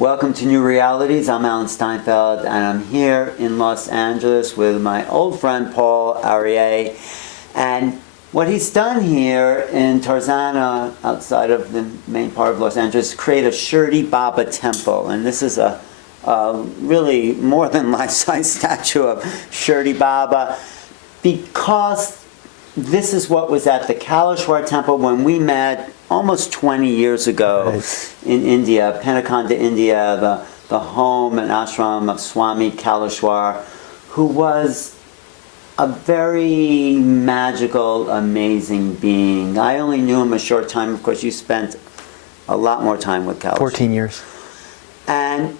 Welcome to New Realities. I'm Alan Steinfeld, and I'm here in Los Angeles with my old friend Paul Aryeh. And what he's done here in Tarzana, outside of the main part of Los Angeles, is create a Shirdi Baba temple. And this is a really more than life-size statue of Shirdi Baba, because this is what was at the Kaleshwar temple when we met almost 20 years ago in India, Penakonda, India, the home and ashram of Swami Kaleshwar, who was a very magical, amazing being. I only knew him a short time. Of course, you spent a lot more time with Kaleshwar. 14 years. And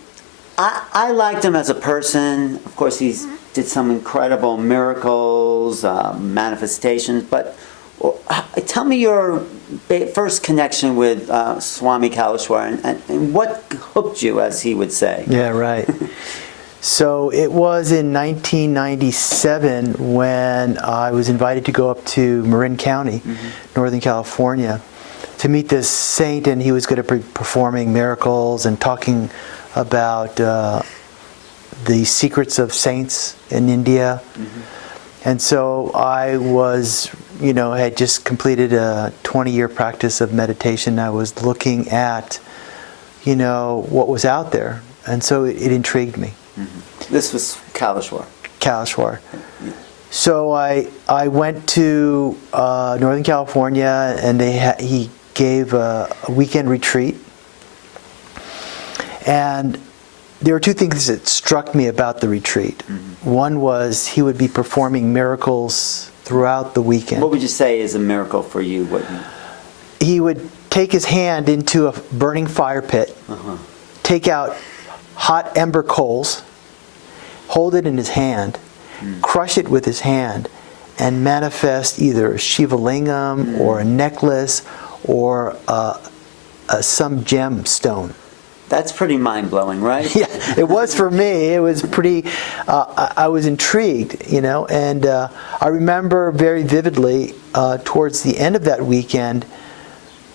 I liked him as a person. Of course, he did some incredible miracles, manifestations, but tell me your first connection with Swami Kaleshwar and what hooked you, as he would say. Yeah, right. So it was in 1997 when I was invited to go up to Marin County, Northern California, to meet this saint, and he was going to be performing miracles and talking about the secrets of saints in India. And so I was, had just completed a 20-year practice of meditation. I was looking at, what was out there. And so it intrigued me. This was Kaleshwar. Kaleshwar. So I went to Northern California, and he gave a weekend retreat. And there were two things that struck me about the retreat. One was he would be performing miracles throughout the weekend. What would you say is a miracle for you? He would take his hand into a burning fire pit, take out hot ember coals, hold it in his hand, crush it with his hand, and manifest either a Shiva lingam or a necklace or some gemstone. That's pretty mind-blowing, right? Yeah, it was for me. It was pretty, I was intrigued, and I remember very vividly towards the end of that weekend,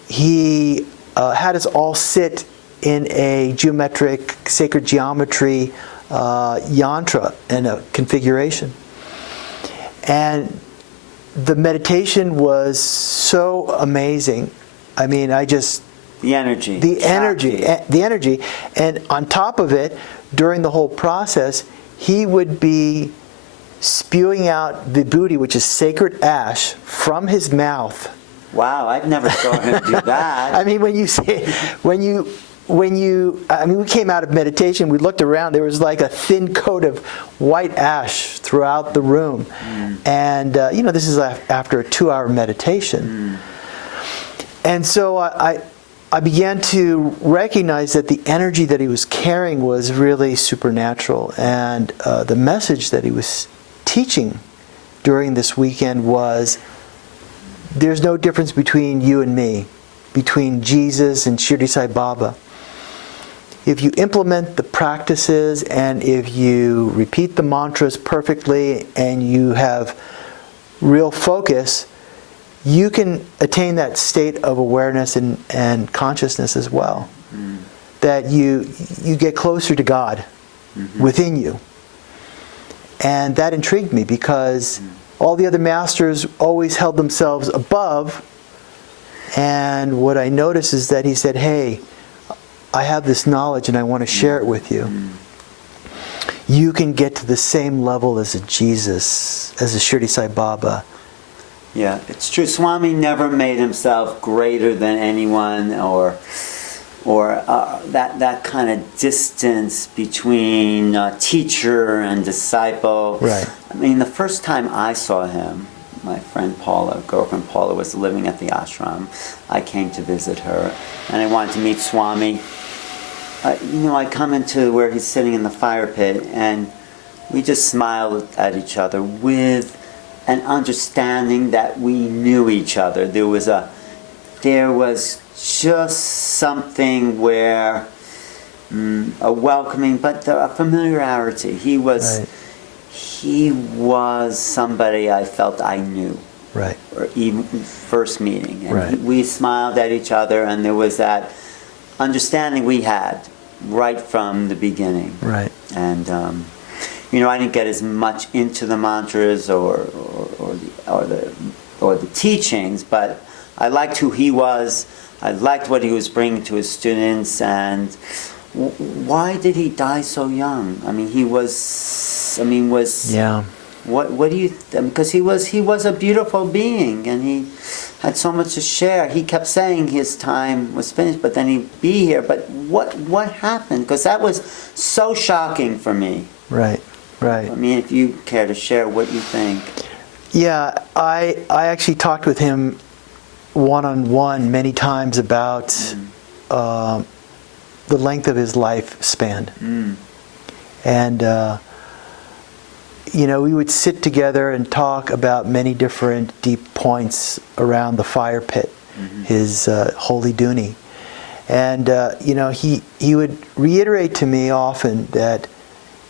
he had us all sit in a geometric, sacred geometry yantra in a configuration. And the meditation was so amazing. I mean, The energy. And on top of it, during the whole process, he would be spewing out vibhuti, which is sacred ash, from his mouth. Wow, I've never saw him do that. I mean, we came out of meditation, we looked around, there was like a thin coat of white ash throughout the room. And, this is after a 2-hour meditation. And so I began to recognize that the energy that he was carrying was really supernatural, and the message that he was teaching during this weekend was, there's no difference between you and me, between Jesus and Shirdi Sai Baba. If you implement the practices and if you repeat the mantras perfectly and you have real focus, you can attain that state of awareness and consciousness as well. That you get closer to God within you. And that intrigued me because all the other masters always held themselves above. And what I noticed is that he said, hey, I have this knowledge and I want to share it with you. You can get to the same level as a Jesus, as a Shirdi Sai Baba. Yeah, it's true. Swami never made himself greater than anyone, or that kind of distance between teacher and disciple. Right. I mean, the first time I saw him, my friend Paula, girlfriend Paula, was living at the ashram. I came to visit her, and I wanted to meet Swami. I come into where he's sitting in the fire pit, and we just smiled at each other with an understanding that we knew each other. There was just something where a welcoming, but a familiarity. He was somebody I felt I knew. Right. Or even first meeting, and right. we smiled at each other, and there was that understanding we had right from the beginning. Right. And I didn't get as much into the mantras or the teachings, but I liked who he was. I liked what he was bringing to his students. And why did he die so young? I mean, Yeah. What do you? Because he was a beautiful being, and he had so much to share. He kept saying his time was finished, but then he'd be here. But what happened? Because that was so shocking for me. Right. Right. I mean, if you care to share what you think. Yeah, I actually talked with him one-on-one many times about the length of his lifespan. And, we would sit together and talk about many different deep points around the fire pit, his holy dhuni. And, he would reiterate to me often that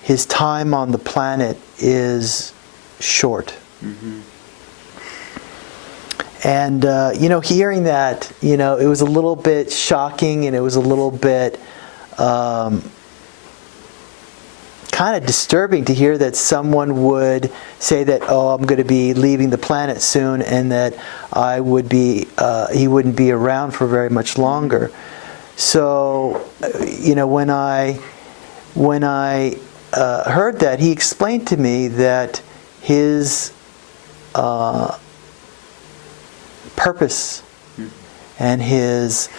his time on the planet is short. And, hearing that, it was a little bit shocking, and it was a little bit kind of disturbing to hear that someone would say that, oh, I'm going to be leaving the planet soon, and that he wouldn't be around for very much longer. So, when I heard that, he explained to me that his purpose and his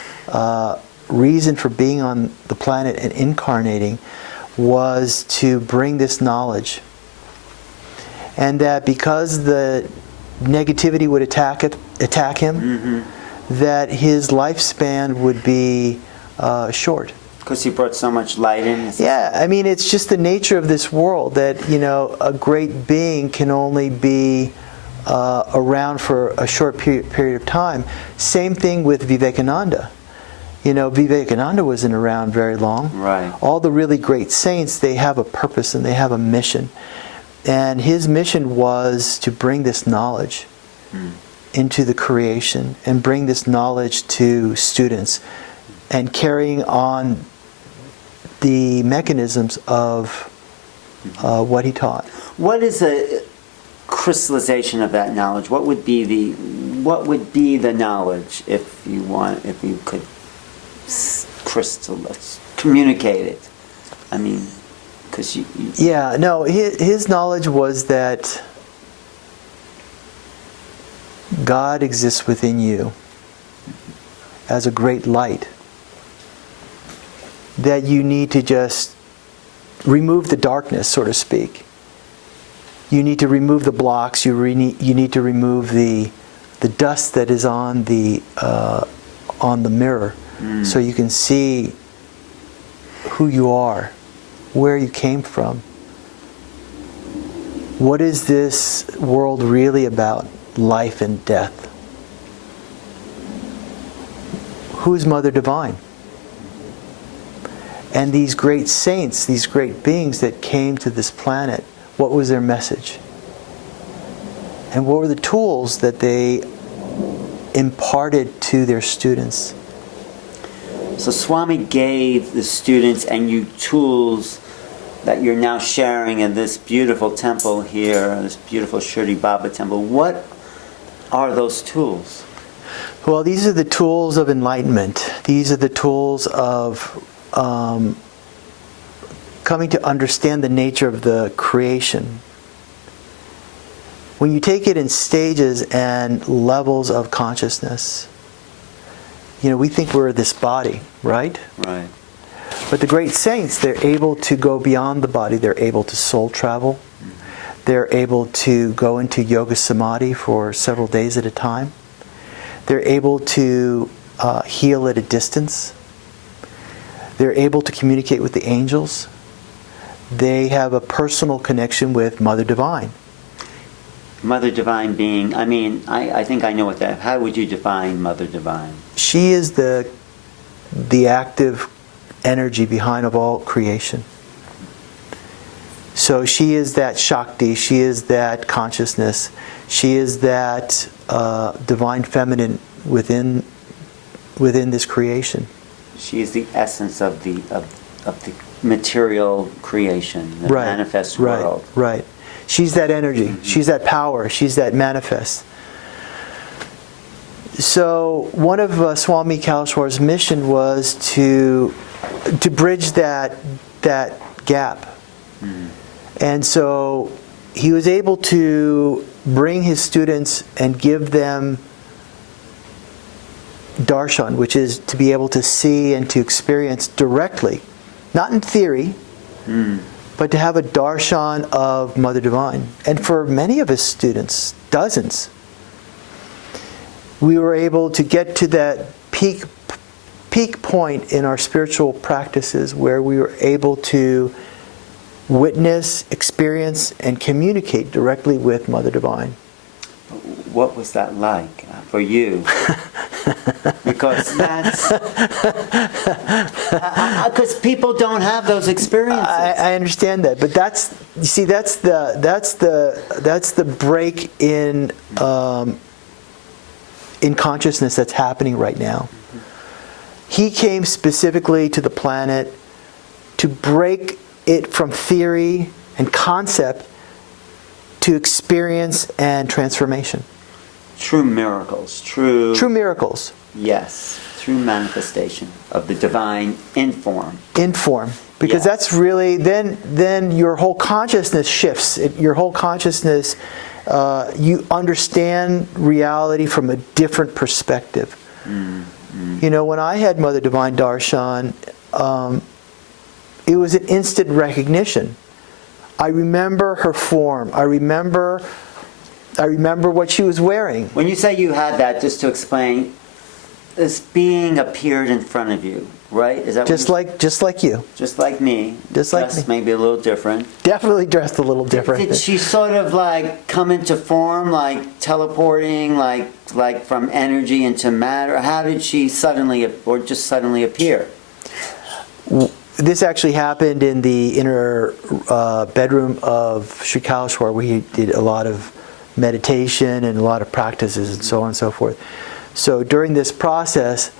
reason for being on the planet and incarnating was to bring this knowledge. And that because the negativity would attack him, that his lifespan would be short. Because he brought so much light in. Yeah, I mean, it's just the nature of this world that, a great being can only be around for a short period of time. Same thing with Vivekananda. Vivekananda wasn't around very long. Right. All the really great saints, they have a purpose and they have a mission. And his mission was to bring this knowledge into the creation and bring this knowledge to students and carrying on the mechanisms of what he taught. What is a crystallization of that knowledge? What would be the knowledge if you could communicate it? I mean, because you Yeah, no, his knowledge was that God exists within you as a great light. That you need to just remove the darkness, so to speak. You need to remove the blocks. You need to remove the dust that is on the mirror, so you can see who you are, where you came from. What is this world really about? Life and death. Who is Mother Divine? And these great saints, these great beings that came to this planet, what was their message? And what were the tools that they imparted to their students? So Swami gave the students and you tools that you're now sharing in this beautiful temple here, this beautiful Shirdi Baba temple. What are those tools? Well, these are the tools of enlightenment. These are the tools of coming to understand the nature of the creation. When you take it in stages and levels of consciousness, we think we're this body, right? Right. But the great saints, they're able to go beyond the body. They're able to soul travel. They're able to go into yoga samadhi for several days at a time. They're able to heal at a distance. They're able to communicate with the angels. They have a personal connection with Mother Divine. Mother Divine being, I think I know what that, how would you define Mother Divine? She is the active energy behind of all creation. So she is that Shakti, she is that consciousness, she is that divine feminine within this creation. She is the essence of the material creation, the manifest world. Right. She's that energy. She's that power. She's that manifest. So one of Swami Kaleshwar's mission was to bridge that gap. And so he was able to bring his students and give them darshan, which is to be able to see and to experience directly, not in theory, but to have a darshan of Mother Divine. And for many of his students, dozens, we were able to get to that peak point in our spiritual practices where we were able to witness, experience, and communicate directly with Mother Divine. What was that like for you? Because that's because people don't have those experiences. I understand that, but that's the break in consciousness that's happening right now. He came specifically to the planet to break it from theory and concept to experience and transformation. True miracles. True miracles. Yes. True manifestation of the divine in form. In form. Because that's really, then your whole consciousness shifts. Your whole consciousness, you understand reality from a different perspective. You know, when I had Mother Divine Darshan, it was an instant recognition. I remember her form. I remember what she was wearing. When you say you had that, just to explain, this being appeared in front of you, right? Is that just like you? Just like me. Just like dressed me. maybe a little different. Definitely dressed a little different. Did she sort of like come into form, like teleporting, like from energy into matter? How did she suddenly appear? This actually happened in the inner bedroom of Sri Kaleshwar, where he did a lot of meditation and a lot of practices and so on and so forth. So during this process,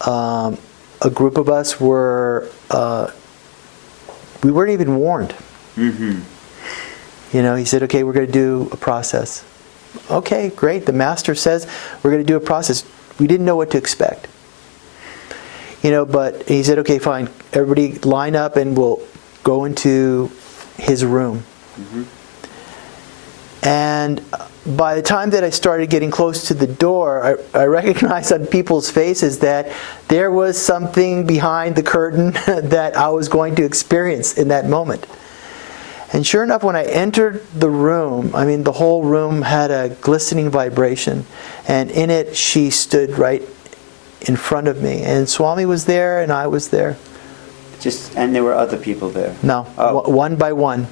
a group of us we weren't even warned. You know, he said, okay, we're going to do a process. Okay, great. The master says we're going to do a process. We didn't know what to expect. You know, but he said, okay, fine. Everybody line up and we'll go into his room. And by the time that I started getting close to the door, I recognized on people's faces that there was something behind the curtain that I was going to experience in that moment. And sure enough, when I entered the room, I mean, the whole room had a glistening vibration. And in it, she stood right in front of me. And Swami was there, and I was there. And there were other people there? No, one by one.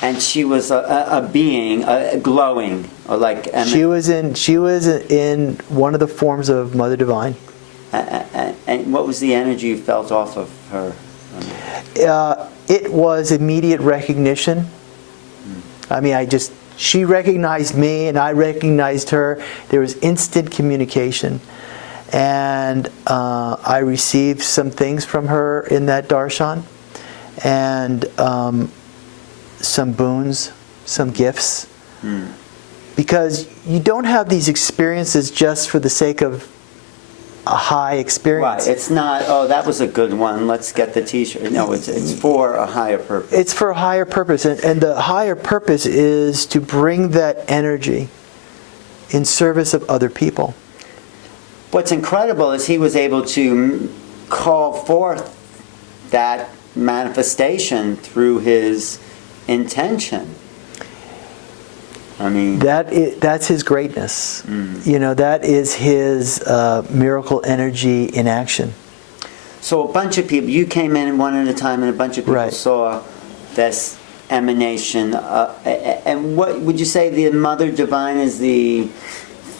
And she was a being, glowing, or like... She was in one of the forms of Mother Divine. And what was the energy you felt off of her? It was immediate recognition. I mean, she recognized me, and I recognized her. There was instant communication. And I received some things from her in that darshan, and some boons, some gifts. Because you don't have these experiences just for the sake of a high experience. Right, it's not, oh, that was a good one, let's get the t-shirt. No, it's for a higher purpose. It's for a higher purpose, and the higher purpose is to bring that energy in service of other people. What's incredible is he was able to call forth that manifestation through his intention. I mean, that's his greatness. You know, that is his miracle energy in action. So a bunch of people, you came in one at a time, and a bunch of people saw this emanation. And what would you say the Mother Divine is the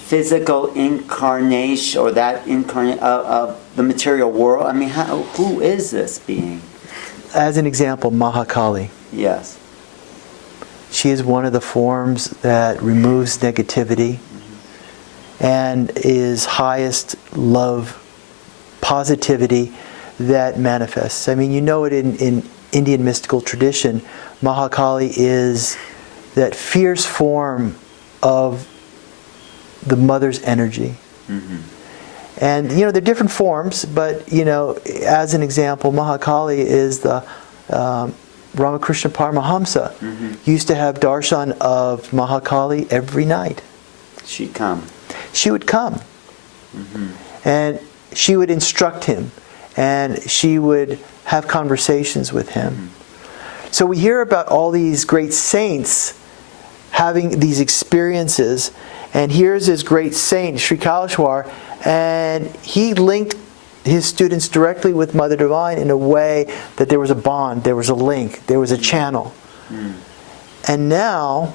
physical incarnation, or that incarnate of the material world? I mean, who is this being? As an example, Mahakali. Yes. She is one of the forms that removes negativity and is highest love, positivity, that manifests. I mean, you know it in Indian mystical tradition. Mahakali is that fierce form of the mother's energy. Mm-hmm. And, you know, they're different forms, but, you know, as an example, Mahakali is the Ramakrishna Paramahamsa used to have darshan of Mahakali every night. She'd come. She would come. And she would instruct him. And she would have conversations with him. So we hear about all these great saints having these experiences. And here's this great saint, Sri Kaleshwar, and he linked his students directly with Mother Divine in a way that there was a bond, there was a link, there was a channel. And now,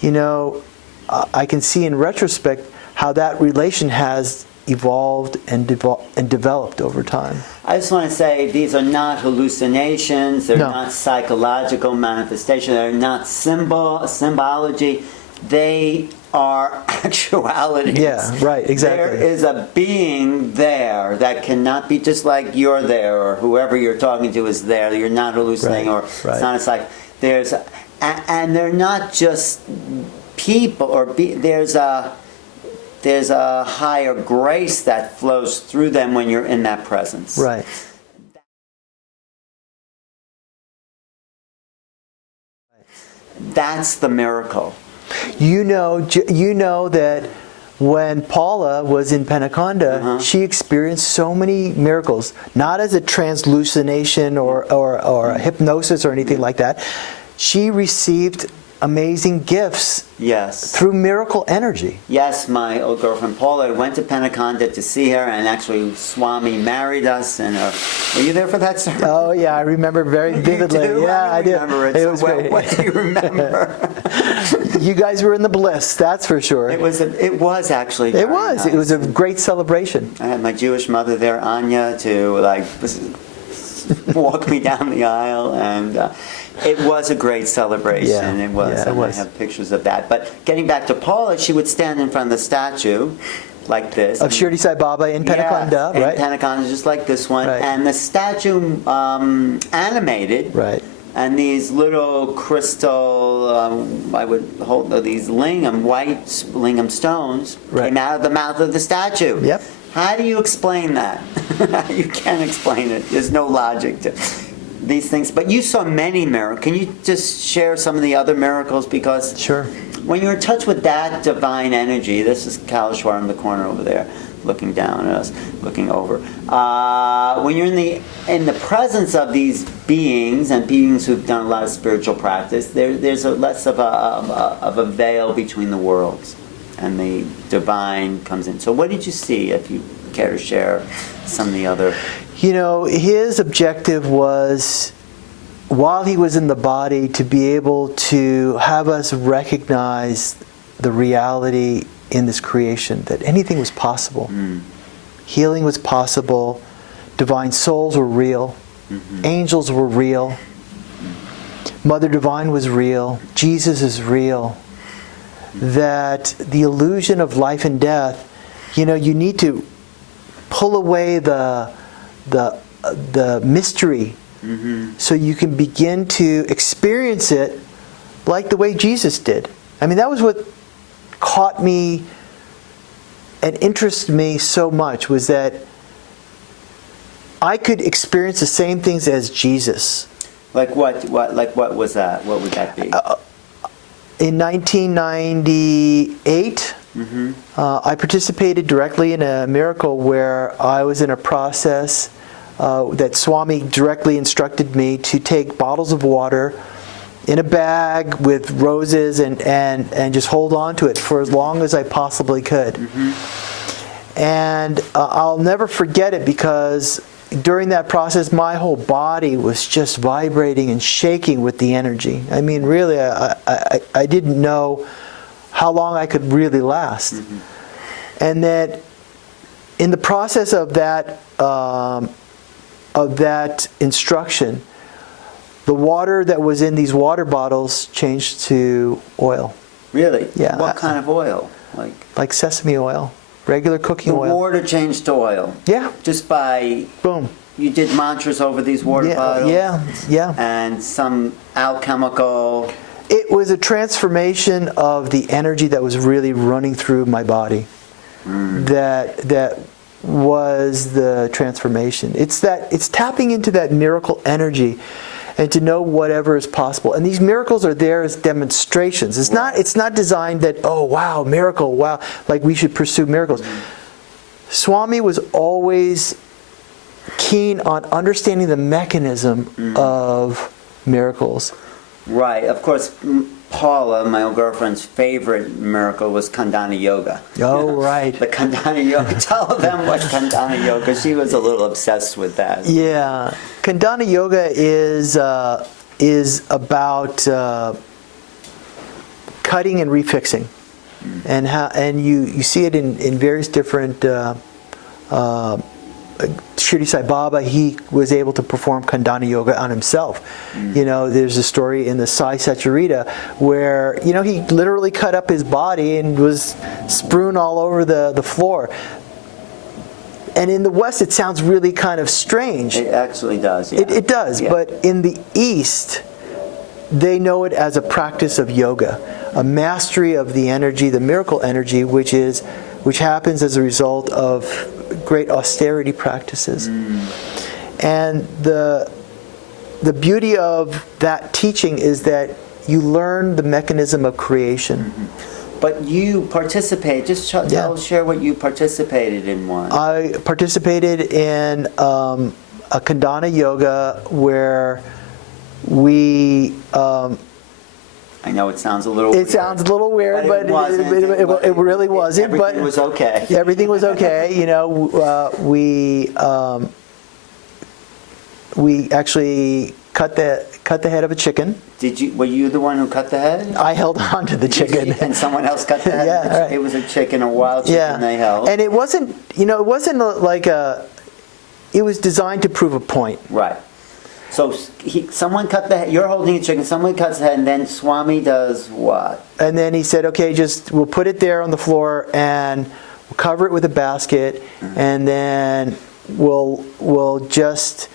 you know, I can see in retrospect how that relation has evolved and developed over time. I just want to say these are not hallucinations, they're not psychological manifestations, they're not symbology, they are actualities. Yeah, right, exactly. There is a being there that cannot be just like you're there or whoever you're talking to is there. You're not hallucinating it's not like there's, and they're not just people or there's a higher grace that flows through them when you're in that presence. Right. That's the miracle. You know that when Paula was in Penaconda, she experienced so many miracles, not as a translucination or a hypnosis or anything like that. She received amazing gifts through miracle energy. Yes, my old girlfriend Paula went to Penaconda to see her, and actually Swami married us. And were you there for that service? Oh yeah, I remember very vividly. You do? Yeah, I do. Remember it. It was great. What do you remember? You guys were in the bliss, that's for sure. It was actually. It was. Nice. It was a great celebration. I had my Jewish mother there, Anya, to walk me down the aisle, and it was a great celebration. Yeah, It was. yeah, it was. I have pictures of that. But getting back to Paula, she would stand in front of the statue like this. Of Shirdi Sai Baba in Penaconda, yes, right? in Penaconda, just like this one. Right. And the statue animated. Right. And these little crystal, I would hold these white lingam stones came out of the mouth of the statue. Yep. How do you explain that? You can't explain it. There's no logic to these things. But you saw many miracles. Can you just share some of the other miracles? Because Sure. when you're in touch with that divine energy, this is Kaleshwar in the corner over there, looking down at us, looking over. When you're in the presence of these beings and beings who've done a lot of spiritual practice, there's less of a veil between the worlds, and the divine comes in. So what did you see, if you care to share some of the other? You know, his objective was, while he was in the body, to be able to have us recognize the reality in this creation, that anything was possible. Healing was possible. Divine souls were real. Angels were real. Mother Divine was real. Jesus is real. That the illusion of life and death, you know, you need to pull away the mystery so you can begin to experience it like the way Jesus did. I mean, that was what caught me and interested me so much, was that I could experience the same things as Jesus. Like what was that? What would that be? In 1998, I participated directly in a miracle where I was in a process that Swami directly instructed me to take bottles of water in a bag with roses and just hold on to it for as long as I possibly could. And I'll never forget it, because during that process, my whole body was just vibrating and shaking with the energy. I mean, really, I didn't know how long I could really last. And that in the process of that instruction, the water that was in these water bottles changed to oil. Really? Yeah. What kind of oil? Like sesame oil. Regular cooking The oil. water changed to oil. Yeah. Just by, Boom. you did mantras over these water bottles. Yeah. And some alchemical. It was a transformation of the energy that was really running through my body. That was the transformation. It's tapping into that miracle energy, and to know whatever is possible. And these miracles are there as demonstrations. It's not designed that, oh wow, miracle, wow, like we should pursue miracles. Swami was always keen on understanding the mechanism of miracles. Right. Of course, Paula, my old girlfriend's favorite miracle was Kundalini Yoga. Oh, right. The Kundalini Yoga. Tell them what Kundalini Yoga. She was a little obsessed with that. Yeah. Kundalini Yoga is about cutting and refixing. And you see it in various different Shirdi Sai Baba, he was able to perform Kundalini Yoga on himself. There's a story in the Sai Satcharita where, he literally cut up his body and was strewn all over the floor. And in the West, it sounds really kind of strange. It actually does, yeah. It does, yeah. But in the East, they know it as a practice of yoga, a mastery of the energy, the miracle energy, which happens as a result of great austerity practices. And the beauty of that teaching is that you learn the mechanism of creation. But you participate, share what you participated in one. I participated in a Kundalini Yoga where we... I know it sounds a little weird. It sounds a little weird, but it really wasn't. Everything was okay. Everything was okay. We actually cut the head of a chicken. Were you the one who cut the head? I held on to the chicken. And someone else cut the head? Yeah, right. It was a chicken, a wild chicken they held. And it wasn't like it was designed to prove a point. Right. So someone cut the head, you're holding a chicken, someone cuts the head, and then Swami does what? And then he said, okay, we'll put it there on the floor and we'll cover it with a basket, and then we'll just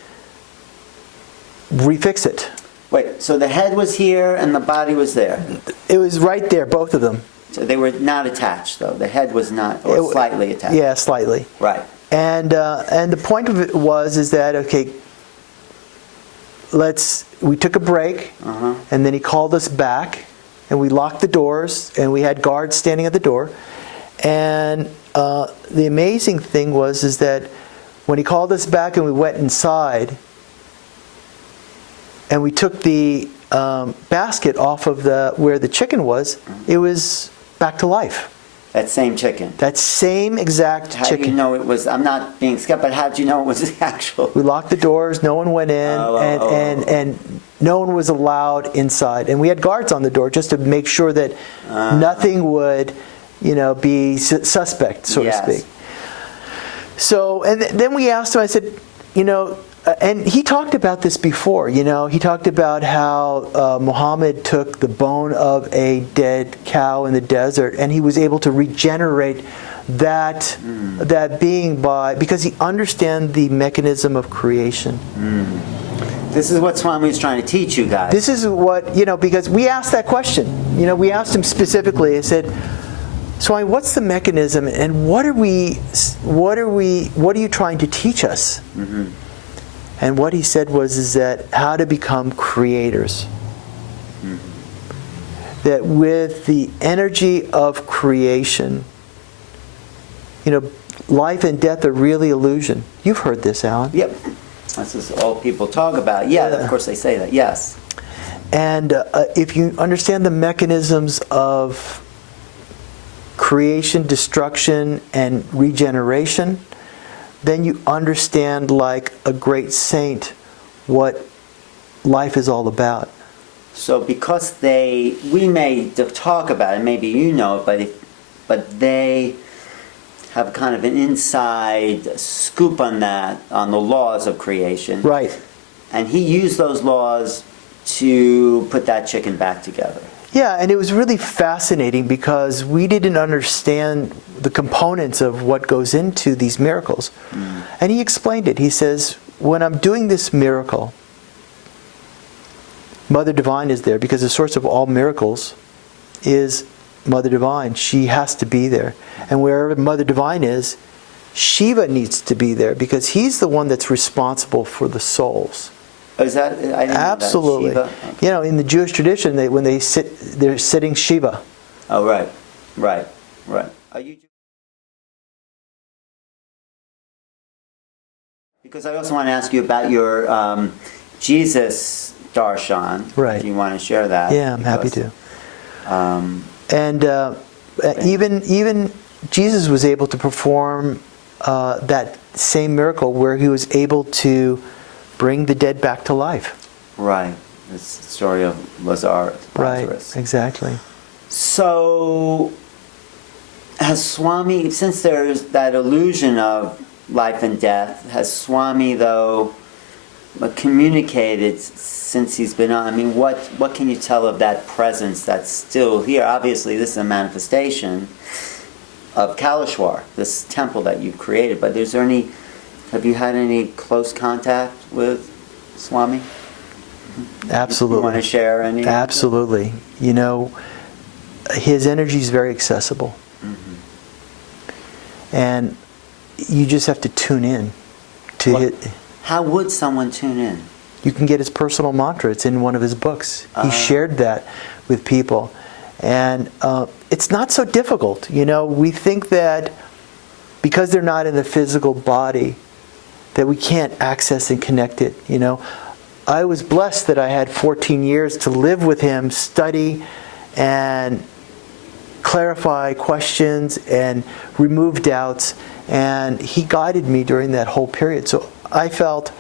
refix it. Wait, so the head was here and the body was there? It was right there, both of them. So they were not attached, though? The head was not, or slightly attached? Yeah, slightly. Right. And the point of it is that, okay, we took a break, and then he called us back, and we locked the doors, and we had guards standing at the door. And the amazing thing is that when he called us back and we went inside, and we took the basket off of where the chicken was, it was back to life. That same chicken? That same exact chicken. How do you know it was, I'm not being skeptical, but how did you know it was the actual? We locked the doors, no one went in, and no one was allowed inside. And we had guards on the door just to make sure that nothing would, be suspect, so to speak. So, and then we asked him, I said, and he talked about this before, he talked about how Muhammad took the bone of a dead cow in the desert, and he was able to regenerate that being because he understands the mechanism of creation. This is what Swami was trying to teach you guys. This is what, because we asked that question. We asked him specifically. I said, Swami, what's the mechanism, and what are you trying to teach us? And what he said is that how to become creators. That with the energy of creation, life and death are really illusion. You've heard this, Alan. Yep. This is all people talk about. Yeah, of course they say that, yes. And if you understand the mechanisms of creation, destruction, and regeneration, then you understand, like a great saint, what life is all about. So because we may talk about it, maybe you know it, but they have kind of an inside scoop on that, on the laws of creation. Right. And he used those laws to put that chicken back together. Yeah, and it was really fascinating because we didn't understand the components of what goes into these miracles. And he explained it. He says, when I'm doing this miracle, Mother Divine is there because the source of all miracles is Mother Divine. She has to be there. And wherever Mother Divine is, Shiva needs to be there because he's the one that's responsible for the souls. Oh, is that? I didn't Absolutely. know that. Shiva? Okay. You know, in the Jewish tradition, when they sit, they're sitting Shiva. Oh, right. Are you? Because I also want to ask you about your Jesus darshan. Right. Do you want to share that? Yeah, I'm happy to. Even Jesus was able to perform that same miracle where he was able to bring the dead back to life. Right. This story of Lazarus. Right, exactly. So, has Swami, since there's that illusion of life and death, has Swami, though, communicated since he's been on? I mean, what can you tell of that presence that's still here? Obviously, this is a manifestation of Kaleshwar, this temple that you've created. But have you had any close contact with Swami? Absolutely. You want to share any? Absolutely. You know, his energy is very accessible. And you just have to tune in to it. How would someone tune in? You can get his personal mantra. It's in one of his books. He shared that with people. And it's not so difficult. You know, we think that because they're not in the physical body, that we can't access and connect it. You know, I was blessed that I had 14 years to live with him, study, and clarify questions and remove doubts. And he guided me during that whole period. So I felt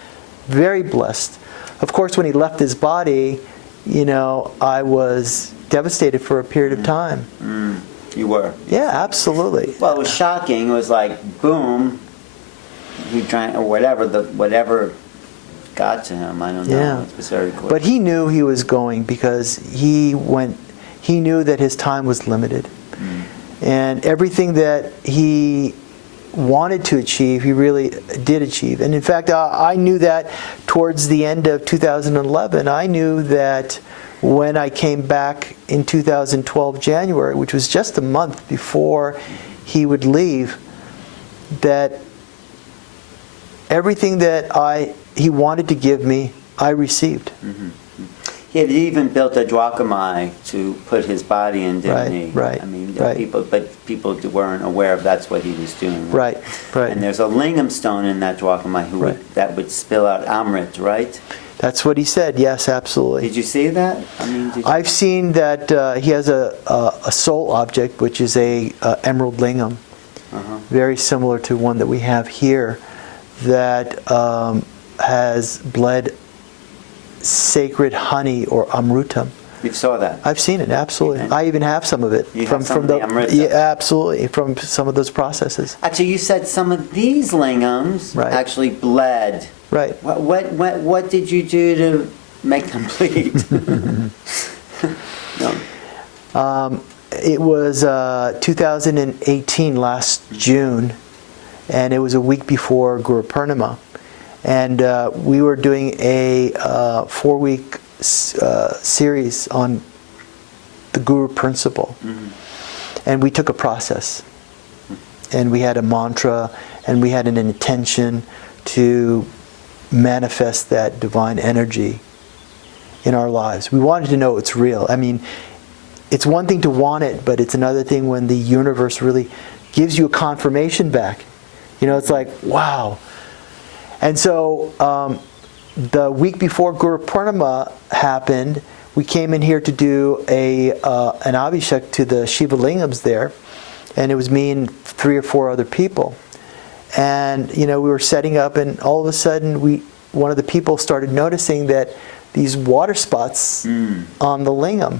very blessed. Of course, when he left his body, you know, I was devastated for a period of time. You were? Yeah, absolutely. Well, it was shocking. It was like, boom, he drank, or whatever got to him. I don't know. Yeah. It was very quick. But he knew he was going because he knew that his time was limited. And everything that he wanted to achieve, he really did achieve. And in fact, I knew that towards the end of 2011. I knew that when I came back in 2012 January, which was just a month before he would leave, that everything that he wanted to give me, I received. He had even built a Dwakamai to put his body in, didn't he? Right. I mean, right. people weren't aware of that's what he was doing. Right. And there's a lingam stone in that Dwakamai that would spill out Amrit, right? That's what he said. Yes, absolutely. Did you see that? I mean, I've seen that he has a soul object, which is a emerald lingam, very similar to one that we have here, that has bled sacred honey or amrutam. You saw that? I've seen it, absolutely. I even have some of it from the amrutam? Yeah, absolutely, from some of those processes. Actually, you said some of these lingams actually bled. Right. What did you do to make them bleed? No. It was 2018, last June, and it was a week before Guru Purnima. And we were doing a 4-week series on the Guru principle. And we took a process. And we had a mantra, and we had an intention to manifest that divine energy in our lives. We wanted to know it's real. I mean, it's one thing to want it, but it's another thing when the universe really gives you a confirmation back. You know, it's like, wow. And so the week before Guru Purnima happened, we came in here to do an Abhishek to the Shiva Lingams there, and it was me and 3 or 4 other people. And you know, we were setting up, and all of a sudden, one of the people started noticing that these water spots on the lingam.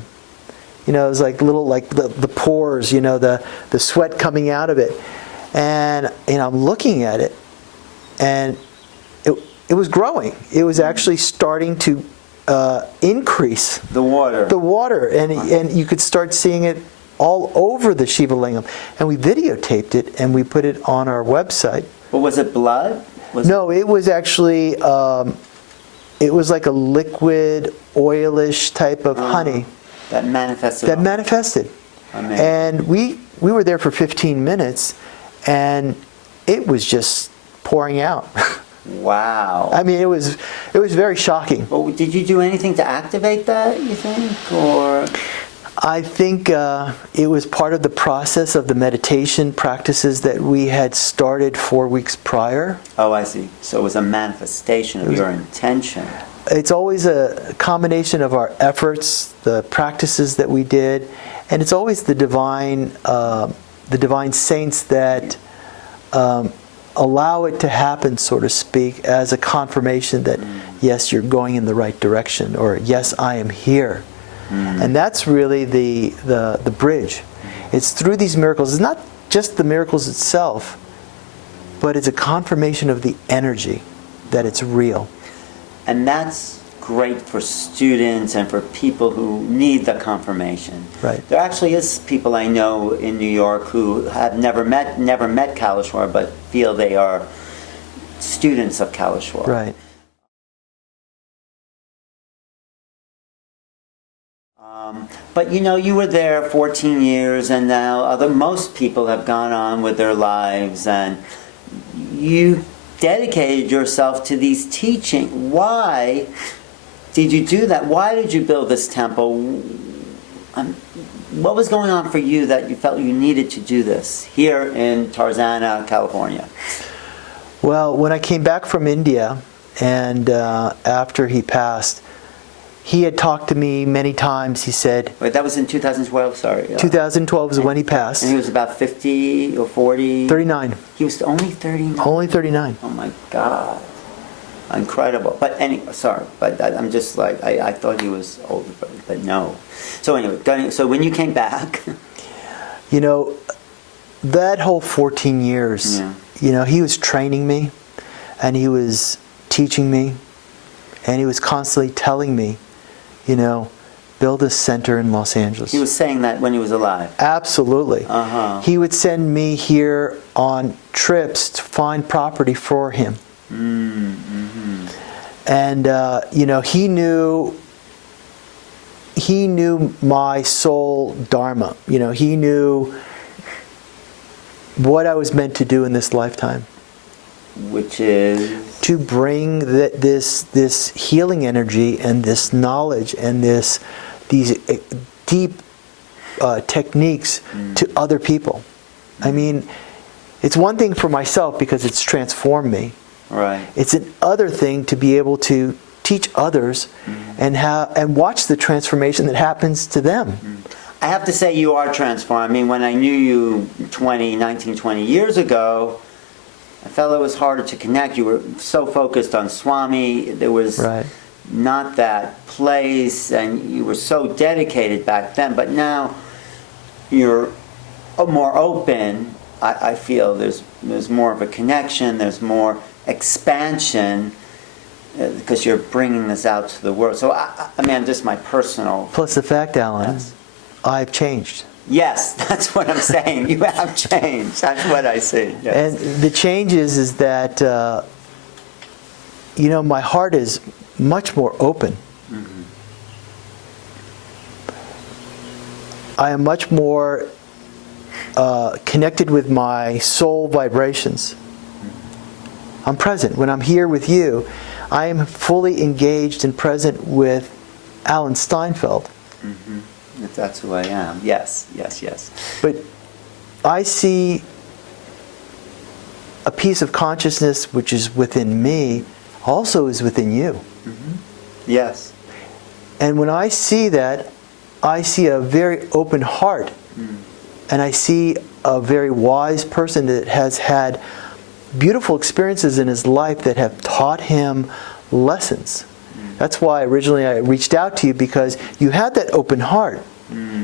You know, it was like little, like the pores. You know, the sweat coming out of it. And I'm looking at it, and it was growing. It was actually starting to increase The water. the water, and you could start seeing it all over the Shiva Lingam. And we videotaped it and we put it on our website. But was it blood? No, it was actually, it was like a liquid, oilish type of honey That manifested. that manifested. Amazing. And we were there for 15 minutes, and it was just pouring out. Wow. I mean, it was very shocking. Well, did you do anything to activate that, you think? Or I think it was part of the process of the meditation practices that we had started 4 weeks prior. oh, I see. So it was a manifestation of your intention. It's always a combination of our efforts, the practices that we did, and it's always the divine saints that allow it to happen, so to speak, as a confirmation that yes, you're going in the right direction, or yes, I am here. And that's really the bridge. It's through these miracles. It's not just the miracles itself, but it's a confirmation of the energy that it's real. And that's great for students and for people who need the confirmation. Right. There actually is people I know in New York who have never met Kaleshwar, but feel they are students of Kaleshwar. Right. But you were there 14 years, and now most people have gone on with their lives, and you dedicated yourself to these teachings. Why did you do that? Why did you build this temple? What was going on for you that you felt you needed to do this here in Tarzana, California? Well, when I came back from India, and after he passed, he had talked to me many times. He said... Wait, that was in 2012, sorry. 2012 is when he passed. And he was about 50 or 40? 39. He was only 39? Only 39. Oh my God. Incredible. But anyway, sorry, but I'm just like, I thought he was older, but no. So anyway, so when you came back... that whole 14 years, he was training me, and he was teaching me, and he was constantly telling me, build a center in Los Angeles. He was saying that when he was alive? Absolutely. Uh-huh. He would send me here on trips to find property for him. Mm-hmm. And, he knew my soul dharma. He knew what I was meant to do in this lifetime. Which is? To bring this healing energy and this knowledge and these deep techniques to other people. I mean, it's one thing for myself because it's transformed me. Right. It's another thing to be able to teach others and watch the transformation that happens to them. I have to say you are transformed. I mean, when I knew you 19, 20 years ago, I felt it was harder to connect. You were so focused on Swami. There was not that place, and you were so dedicated back then. But now you're more open. I feel there's more of a connection. There's more expansion because you're bringing this out to the world. So I mean, just my personal. Plus the fact, Alan, I've changed. Yes, that's what I'm saying. You have changed. That's what I see. Yes. And the change is that, my heart is much more open. Mm-hmm. I am much more connected with my soul vibrations. Mm-hmm. I'm present. When I'm here with you, I am fully engaged and present with Alan Steinfeld. Mm-hmm. That's who I am. Yes. But I see a piece of consciousness which is within me also is within you. Mm-hmm. Yes. And when I see that, I see a very open heart. And I see a very wise person that has had beautiful experiences in his life that have taught him lessons. That's why originally I reached out to you, because you had that open heart.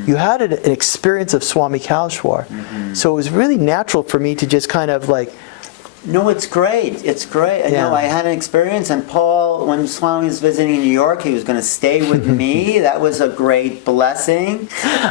You had an experience of Swami Kaleshwar. So it was really natural for me to just kind of like No, it's great. It's great. Yeah. No, I had an experience, and Paul, when Swami was visiting in New York, he was going to stay with me. That was a great blessing.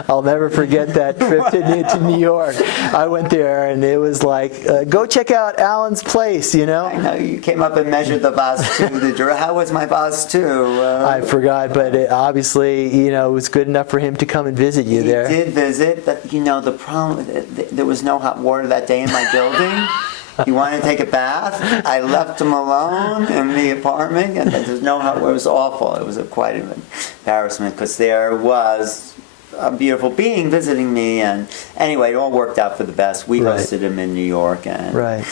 I'll never forget that trip to New York. I went there, and it was like, go check out Alan's place, you know? I know you came up and measured the vase too. How was my vase too? I forgot, but obviously, you know, it was good enough for him to come and visit you there. He did visit, but you know, the problem, there was no hot water that day in my building. He wanted to take a bath. I left him alone in the apartment, and there's no hot water. It was awful. It was quite an embarrassment because there was a beautiful being visiting me, and anyway, it all worked out for the best. We Right. hosted him in New York, and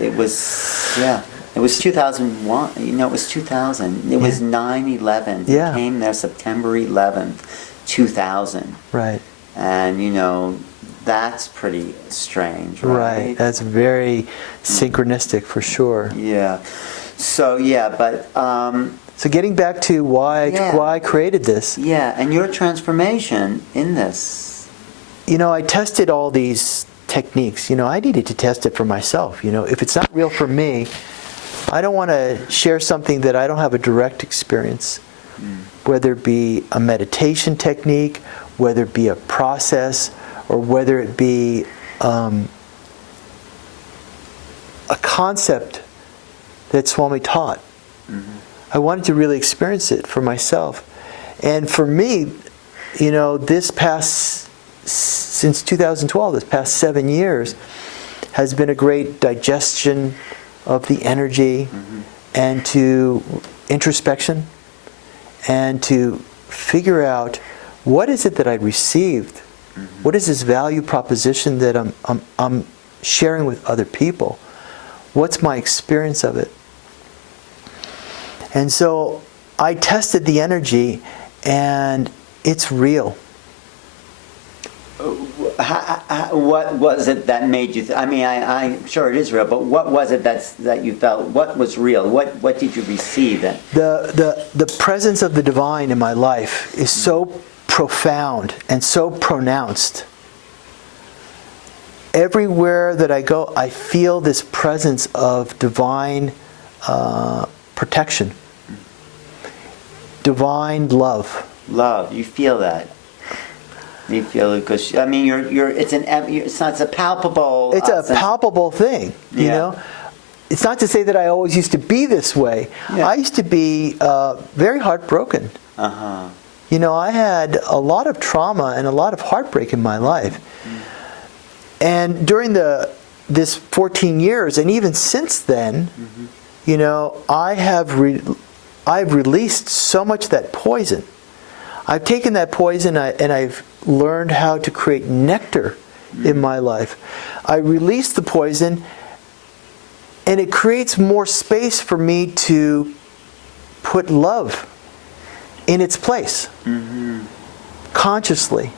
it was, yeah. It was 2001. You know, it was 2000. It was 9/11. Yeah. He came there September 11th, 2000. Right. And, you know, that's pretty strange, right? Right. That's very synchronistic for sure. Yeah. So, yeah, but... So getting back to why I created this. Yeah, and your transformation in this. You know, I tested all these techniques. You know, I needed to test it for myself. You know, if it's not real for me, I don't want to share something that I don't have a direct experience, whether it be a meditation technique, whether it be a process, or whether it be a concept that Swami taught. I wanted to really experience it for myself. And for me, you know, since 2012, this past 7 years, has been a great digestion of the energy and to introspection and to figure out what is it that I received. What is this value proposition that I'm sharing with other people? What's my experience of it? And so I tested the energy, and it's real. What was it that made you... I mean, I'm sure it is real, but what was it that you felt? What was real? What did you receive then? The presence of the divine in my life is so profound and so pronounced. Everywhere that I go, I feel this presence of divine protection, divine love. Love, you feel that. You feel it because I mean, it's a palpable. It's a palpable thing, you know. It's not to say that I always used to be this way. Yeah. I used to be very heartbroken. You know, I had a lot of trauma and a lot of heartbreak in my life. And during this 14 years, and even since then, you know, I've released so much of that poison. I've taken that poison and I've learned how to create nectar in my life. I release the poison, and it creates more space for me to put love in its place, consciously.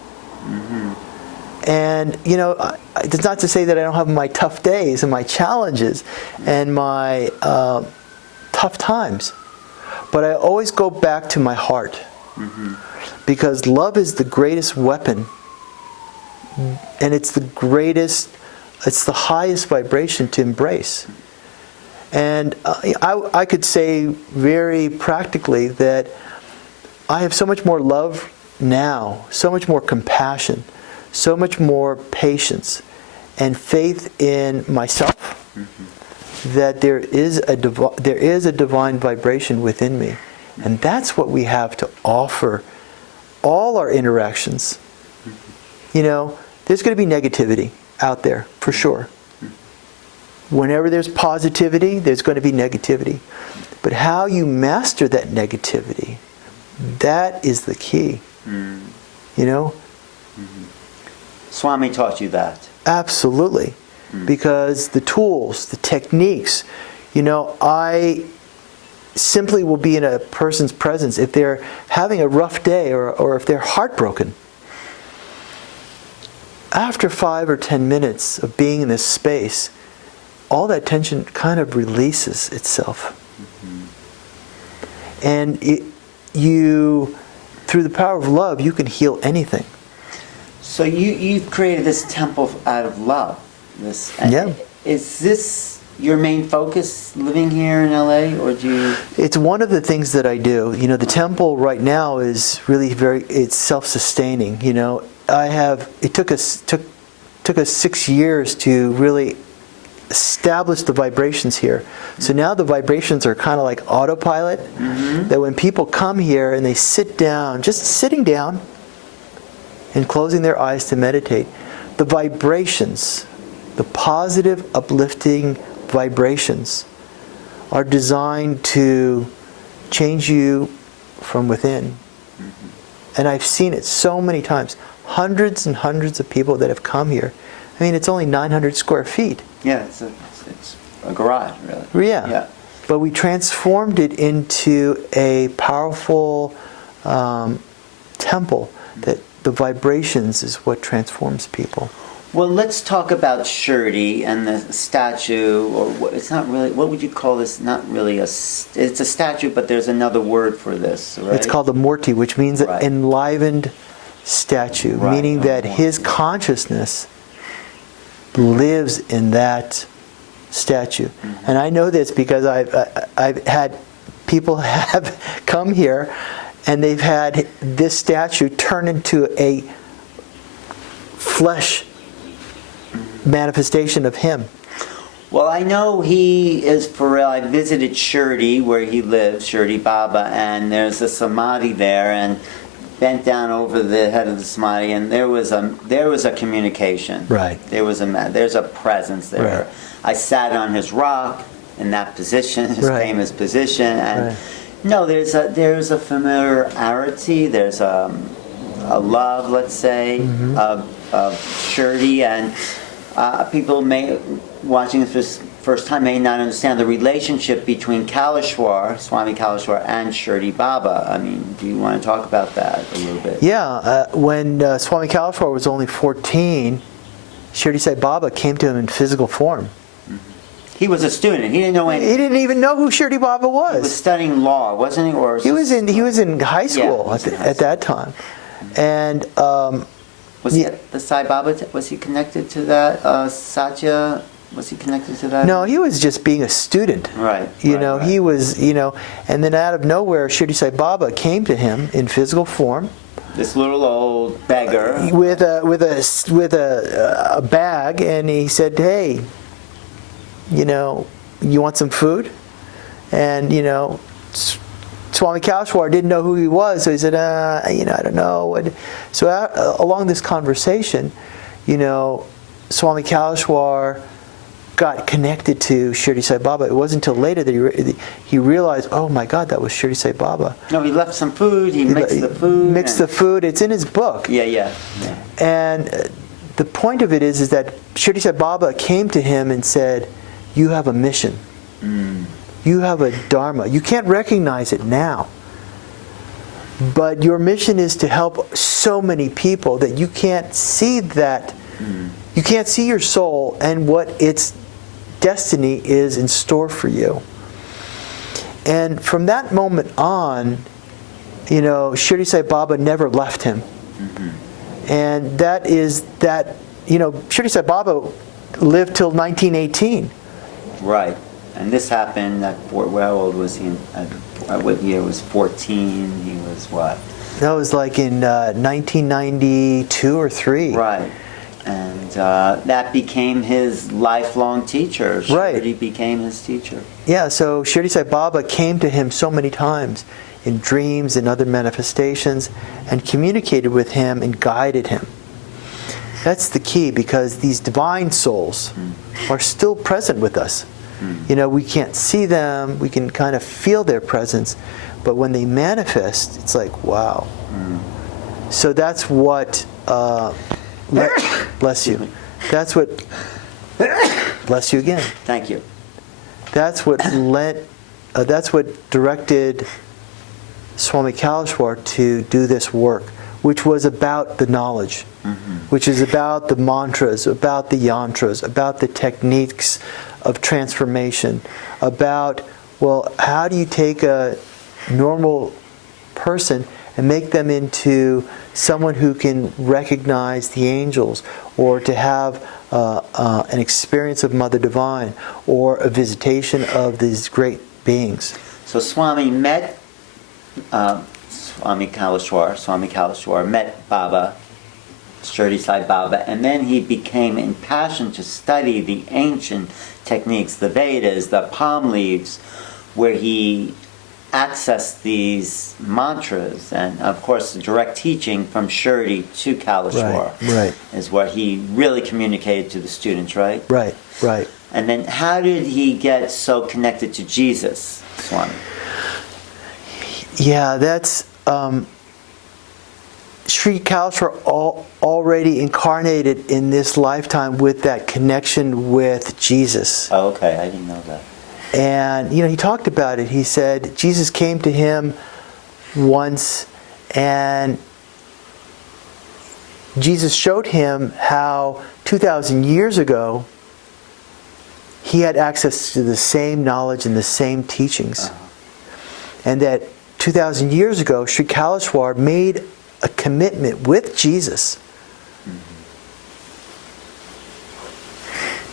And, you know, it's not to say that I don't have my tough days and my challenges and my tough times, but I always go back to my heart. Because love is the greatest weapon, and it's the highest vibration to embrace. And I could say very practically that I have so much more love now, so much more compassion, so much more patience and faith in myself, that there is a divine vibration within me. And that's what we have to offer all our interactions. You know, there's going to be negativity out there, for sure. Whenever there's positivity, there's going to be negativity. But how you master that negativity, that is the key. You know? Swami taught you that. Absolutely. Because the tools, the techniques, you know, I simply will be in a person's presence if they're having a rough day or if they're heartbroken. After 5 or 10 minutes of being in this space, all that tension kind of releases itself. And through the power of love, you can heal anything. So you've created this temple out of love. Yeah. Is this your main focus living here in LA, or do you? It's one of the things that I do. You know, the temple right now is really it's self-sustaining. You know, it took us 6 years to really establish the vibrations here. So now the vibrations are kind of like autopilot, that when people come here and they sit down, just sitting down and closing their eyes to meditate, the vibrations, the positive, uplifting vibrations are designed to change you from within. And I've seen it so many times. Hundreds and hundreds of people that have come here. I mean, it's only 900 square feet. Yeah, it's a garage, really. Yeah. But we transformed it into a powerful temple that the vibrations is what transforms people. Well, let's talk about Shirdi and the statue, or it's not really, what would you call this? Not really it's a statue, but there's another word for this, right? It's called a murti, which means Right. enlivened statue, Right, meaning that his consciousness lives in that statue. And I know this because I've had people have come here and they've had this statue turn into a flesh manifestation of him. Well, I know he is for real. I visited Shirdi, where he lives, Shirdi Baba, and there's a samadhi there, and bent down over the head of the samadhi, and there was a communication. Right. There's a presence there. Right. I sat on his rock in that position, his Right. famous position, and Right. no, there's a familiarity. There's a love, let's say, of Shirdi, and people watching this first time may not understand the relationship between Kaleshwar, Swami Kaleshwar, and Shirdi Baba. I mean, do you want to talk about that a little bit? Yeah, when Swami Kaleshwar was only 14, Shirdi Sai Baba came to him in physical form. He was a student. He didn't know anything. He didn't even know who Shirdi Baba He was studying law, wasn't he? Or He was in high school he was in high at that time, and was he the Sai Baba? Was he connected to that Satya? Was he connected to that? no, he was just being a student. Right. Right. He was, and then out of nowhere, Shirdi Sai Baba came to him in physical form This little old beggar. with a bag, and he said, "Hey, you want some food?" And Swami Kaleshwar didn't know who he was, so he said, I don't know. So along this conversation, Swami Kaleshwar got connected to Shirdi Sai Baba. It wasn't until later that he realized, oh my God, that was Shirdi Sai Baba. No, he left some food. He mixed the food. Mixed the food. It's in his book. Yeah. And the point of it is that Shirdi Sai Baba came to him and said, you have a mission. You have a dharma. You can't recognize it now. But your mission is to help so many people that you can't see that. You can't see your soul and what its destiny is in store for you. And from that moment on, Shirdi Sai Baba never left him. And Shirdi Sai Baba lived till 1918. Right. And this happened at how old was he? At what year? Was 14? He was what? That was like in 1992 or 3. Right. And that became his lifelong teacher. Right. Shirdi became his teacher. Yeah, so Shirdi Sai Baba came to him so many times in dreams and other manifestations and communicated with him and guided him. That's the key, because these divine souls are still present with us. We can't see them, we can kind of feel their presence, but when they manifest, it's like, wow. So that's what, bless you. That's what, bless you again. Thank you. That's what directed Swami Kaleshwar to do this work, which was about the knowledge, which is about the mantras, about the yantras, about the techniques of transformation, about, how do you take a normal person and make them into someone who can recognize the angels, or to have an experience of Mother Divine, or a visitation of these great beings. So Swami met Swami Kaleshwar met Baba, Shirdi Sai Baba, and then he became impassioned to study the ancient techniques, the Vedas, the palm leaves, where he accessed these mantras, and of course the direct teaching from Shirdi to Kaleshwar Right. is what he really communicated to the students, right? Right. And then how did he get so connected to Jesus, Swami? Yeah, that's Sri Kaleshwar already incarnated in this lifetime with that connection with Jesus. Oh, okay, I didn't know that. And, he talked about it. He said Jesus came to him once, and Jesus showed him how 2,000 years ago he had access to the same knowledge and the same teachings. And that 2,000 years ago, Sri Kaleshwar made a commitment with Jesus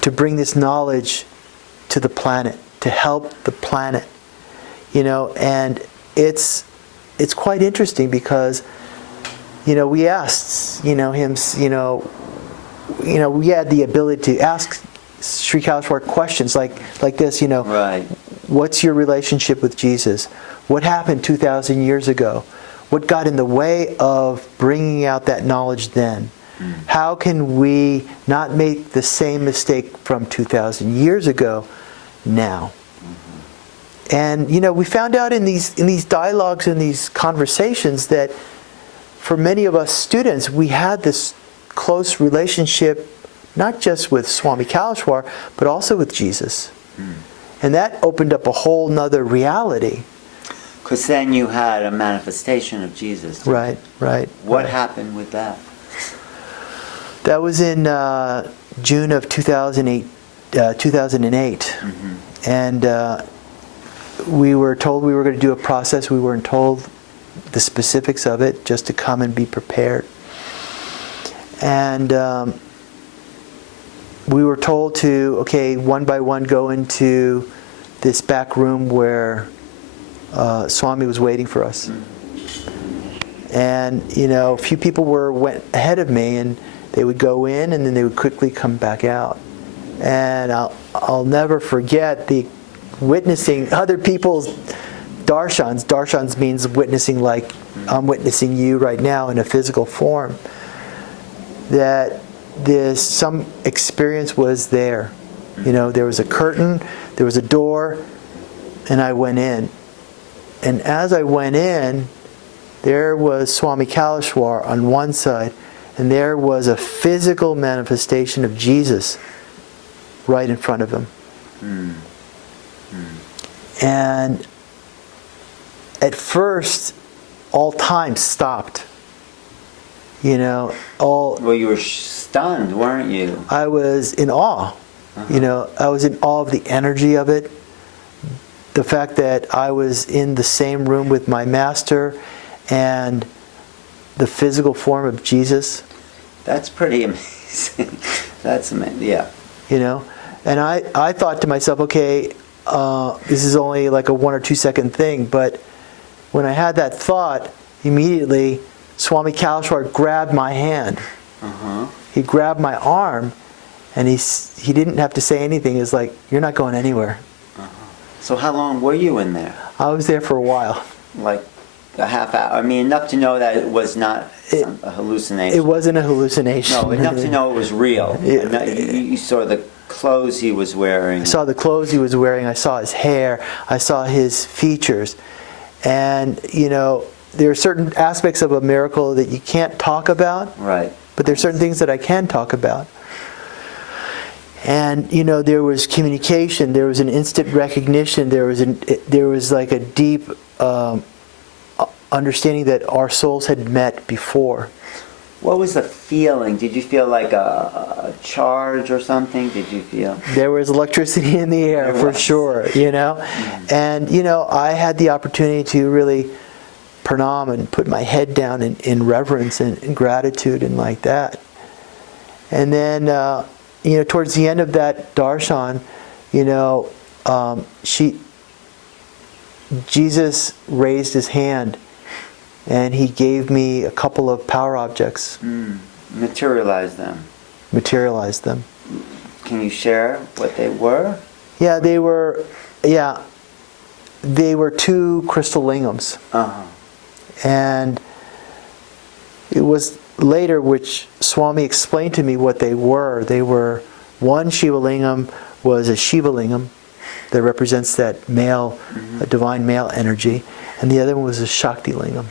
to bring this knowledge to the planet, to help the planet. And it's quite interesting because, we asked, him, we had the ability to ask Sri Kaleshwar questions like this, Right. What's your relationship with Jesus? What happened 2,000 years ago? What got in the way of bringing out that knowledge then? How can we not make the same mistake from 2,000 years ago now? And we found out in these dialogues, in these conversations, that for many of us students, we had this close relationship, not just with Swami Kaleshwar, but also with Jesus. And that opened up a whole nother reality. Because then you had a manifestation of Jesus. Right. What happened with that? That was in June of 2008. And we were told we were going to do a process. We weren't told the specifics of it, just to come and be prepared. And we were told to, one by one, go into this back room where Swami was waiting for us. And, a few people went ahead of me, and they would go in and then they would quickly come back out. And I'll never forget the witnessing other people's darshans. Darshans means witnessing, like I'm witnessing you right now in a physical form. That some experience was there. There was a curtain, there was a door, and I went in. And as I went in, there was Swami Kaleshwar on one side, and there was a physical manifestation of Jesus right in front of him. And at first, all time stopped. Well, you were stunned, weren't you? I was in awe. I was in awe of the energy of it. The fact that I was in the same room with my master and the physical form of Jesus. That's pretty amazing. That's amazing, yeah. And I thought to myself, this is only like a 1 or 2 second thing. But when I had that thought, immediately Swami Kaleshwar grabbed my hand. He grabbed my arm, and he didn't have to say anything. He's like, "You're not going anywhere." So how long were you in there? I was there for a while. Like a half hour? I mean, enough to know that it was not a hallucination. It wasn't a hallucination. No, enough to know it was real. You saw the clothes he was wearing. I saw the clothes he was wearing. I saw his hair. I saw his features. And, there are certain aspects of a miracle that you can't talk about. Right. But there are certain things that I can talk about. And, there was communication. There was an instant recognition. There was like a deep understanding that our souls had met before. What was the feeling? Did you feel like a charge or something? Did you feel? There was electricity in the air for sure, And, I had the opportunity to really pranam and put my head down in reverence and gratitude and like that. And then, towards the end of that darshan, Jesus raised his hand and he gave me a couple of power objects. Materialize them. Materialized them. Can you share what they were? Yeah, they were 2 crystal lingams. And it was later which Swami explained to me what they were. They were, one Shiva lingam was a Shiva lingam that represents that male, a divine male energy, and the other one was a Shakti lingam.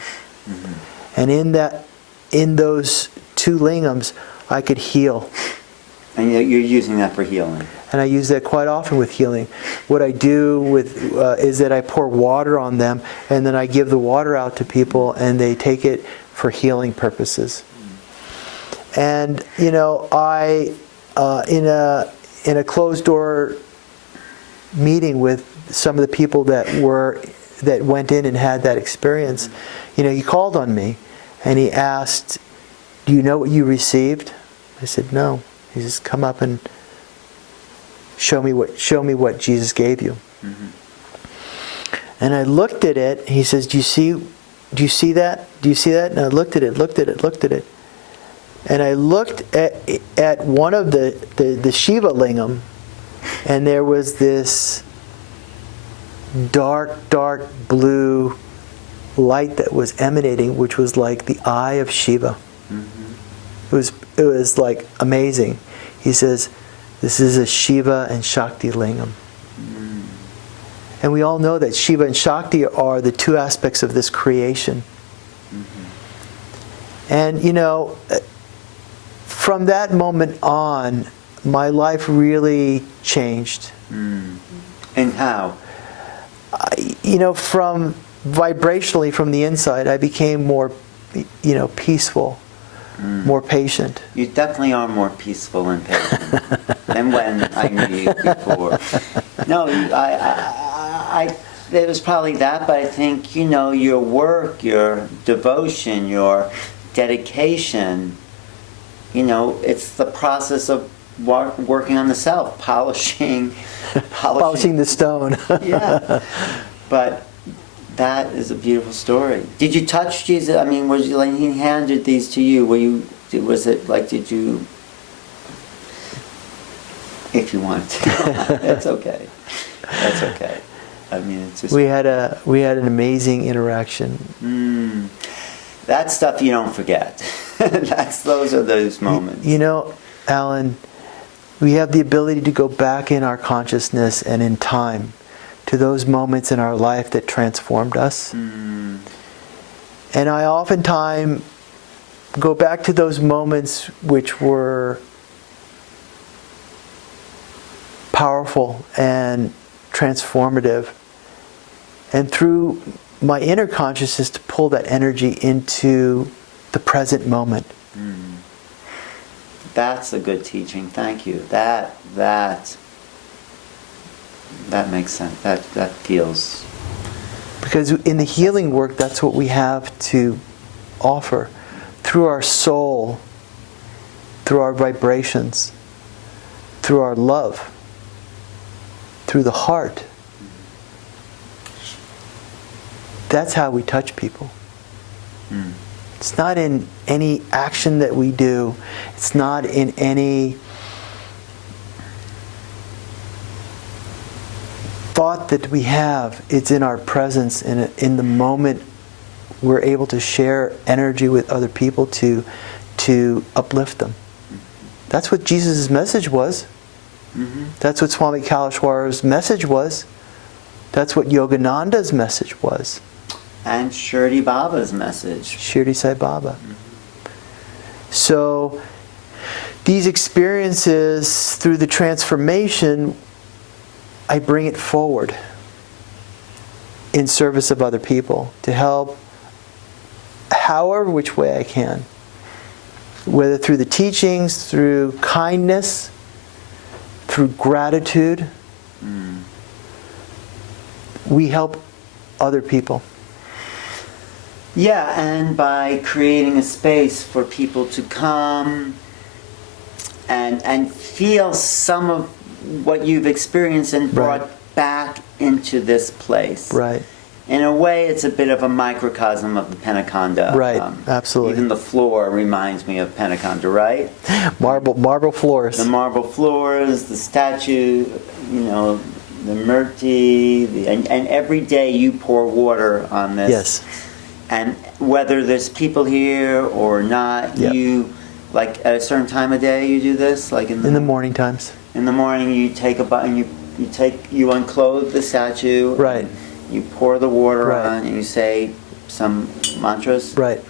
And in those 2 lingams, I could heal. And you're using that for healing. And I use that quite often with healing. What I do is that I pour water on them, and then I give the water out to people, and they take it for healing purposes. And I in a closed door meeting with some of the people that went in and had that experience, he called on me, and he asked, "Do you know what you received?" I said, "No." He says, "Come up and show me what Jesus gave you." And I looked at it. He says, do you see that? Do you see that?" And I looked at it. And I looked at one of the Shiva lingam, and there was this dark blue light that was emanating, which was like the eye of Shiva. It was like amazing. He says, "This is a Shiva and Shakti lingam." And we all know that Shiva and Shakti are the 2 aspects of this creation. And from that moment on, my life really changed. And how? From vibrationally from the inside, I became more, peaceful, more patient. You definitely are more peaceful and patient than when I knew you before. No, it was probably that, but I think, your work, your devotion, your dedication, it's the process of working on the self, polishing the stone. Yeah. But that is a beautiful story. Did you touch Jesus? I mean, was you like he handed these to you? Did you? If you want to, that's okay. That's okay. I mean, it's just we had an amazing interaction. That stuff you don't forget. Those are those moments. Alan, we have the ability to go back in our consciousness and in time to those moments in our life that transformed us. And I oftentimes go back to those moments which were powerful and transformative, and through my inner consciousness to pull that energy into the present moment. That's a good teaching. Thank you. That makes sense. That feels. Because in the healing work, that's what we have to offer. Through our soul, through our vibrations, through our love, through the heart. That's how we touch people. It's not in any action that we do. It's not in any thought that we have. It's in our presence, in the moment we're able to share energy with other people to uplift them. That's what Jesus' message was. That's what Swami Kaleshwar's message was. That's what Yogananda's message was. And Shirdi Baba's message. Shirdi Sai Baba. So these experiences, through the transformation, I bring it forward in service of other people to help however which way I can. Whether through the teachings, through kindness, through gratitude, we help other people. Yeah, and by creating a space for people to come and feel some of what you've experienced and brought Right. back into this place. Right. In a way, it's a bit of a microcosm of the Penteconda. Right, absolutely. Even the floor reminds me of Penteconda, right? Marble floors. The marble floors, the statue, the myrti, and every day you pour water on this. Yes. And whether there's people here or not, Yep. you, like at a certain time of day, you do this, like In the morning times. In the morning, you take a and you unclothe the statue. Right. You pour the water Right. on, and you say some mantras. Right.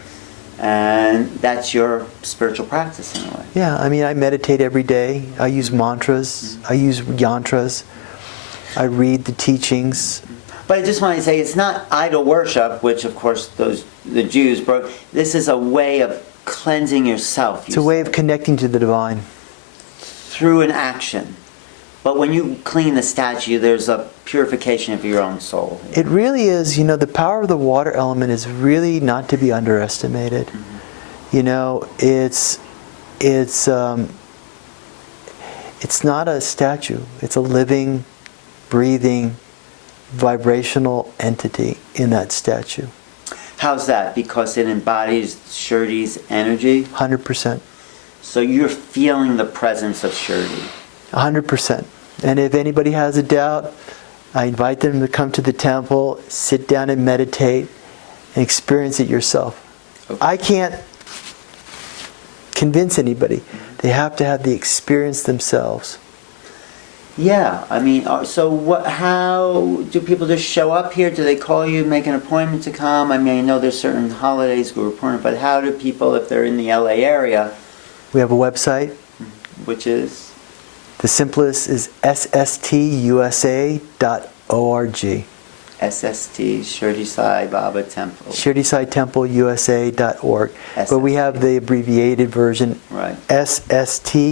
And that's your spiritual practice in a way. Yeah, I mean, I meditate every day. I use mantras. I use yantras. I read the teachings. But I just want to say it's not idol worship, which of course the Jews broke. This is a way of cleansing yourself. It's a way of connecting to the divine. Through an action. But when you clean the statue, there's a purification of your own soul. It really is, the power of the water element is really not to be underestimated. It's not a statue. It's a living, breathing, vibrational entity in that statue. How's that? Because it embodies Shirdi's energy? 100%. So you're feeling the presence of Shirdi. 100%. And if anybody has a doubt, I invite them to come to the temple, sit down and meditate, and experience it yourself. Okay. I can't convince anybody. They have to have the experience themselves. Yeah, I mean, so how do people just show up here? Do they call you, make an appointment to come? I mean, I know there's certain holidays we're important, but how do people, if they're in the LA area, We have a website. which is? The simplest is sstusa.org. SST, Shirdi Sai Baba Temple. Shirdi Sai Temple USA.org. But we have the abbreviated version, Right. sstusa.org.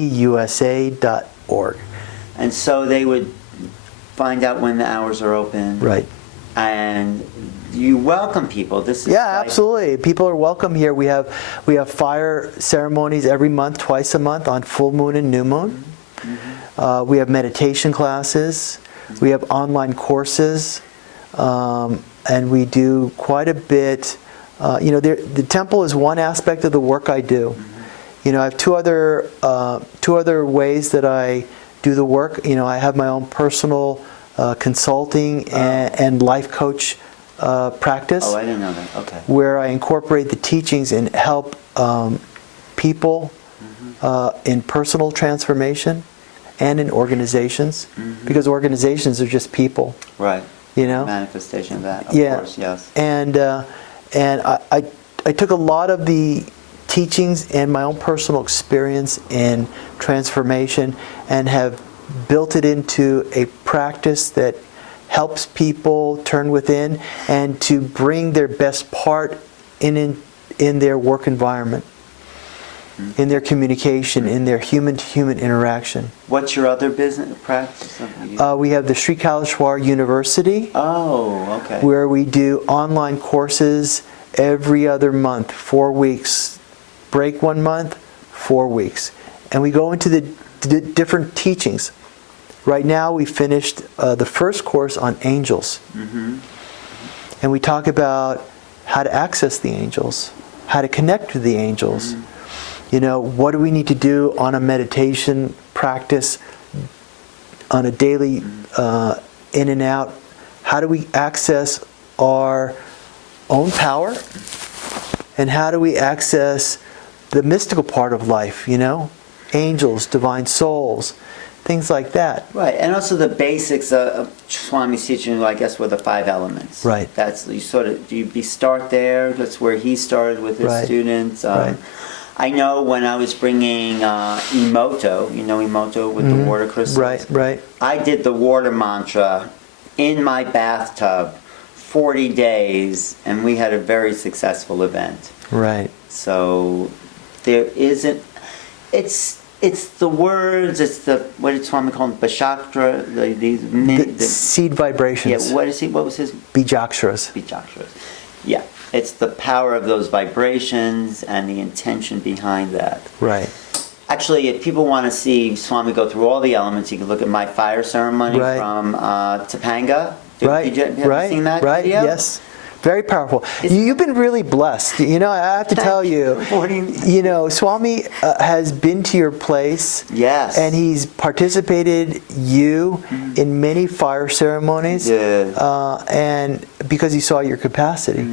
And so they would find out when the hours are open. Right. And you welcome people. This is Yeah, like, absolutely. People are welcome here. We have fire ceremonies every month, twice a month on full moon and new moon. We have meditation classes. We have online courses, and we do quite a bit. The temple is one aspect of the work I do. I have two other ways that I do the work. I have my own personal consulting and life coach practice. Oh, I didn't know that. Okay. Where I incorporate the teachings and help people in personal transformation and in organizations, because organizations are just people. Right. You know? Manifestation of that, of course, yes. And I took a lot of the teachings and my own personal experience in transformation and have built it into a practice that helps people turn within and to bring their best part in their work environment, in their communication, in their human-to-human interaction. What's your other business practice? We have the Sri Kaleshwar University. Oh, okay. Where we do online courses every other month, 4 weeks. Break 1 month, 4 weeks. And we go into the different teachings. Right now we finished the first course on angels. And we talk about how to access the angels, how to connect with the angels. What do we need to do on a meditation practice, on a daily in and out? How do we access our own power? And how do we access the mystical part of life, Angels, divine souls, things like that. Right, and also the basics of Swami's teaching, I guess, were the 5 elements. Right. That's, you start there, that's where he started with his Right. students. Right. I know when I was bringing Emoto, Emoto with the water crystals? Right. I did the water mantra in my bathtub 40 days, and we had a very successful event. Right. So there isn't, it's the words, it's the, what did Swami call them, Bashakra, The seed vibrations. yeah, what was his? Bijaksharas. Bijakshras. Yeah. It's the power of those vibrations and the intention behind that. Right. Actually, if people want to see Swami go through all the elements, you can look at my fire ceremony Right. from Topanga. Right. Have you Right. seen that Right. video? Yes. Very powerful. You've been really blessed. You know, I have to tell you, you know, Swami has been to your place. Yes. And he's participated in many fire ceremonies. Yeah. And because he saw your capacity.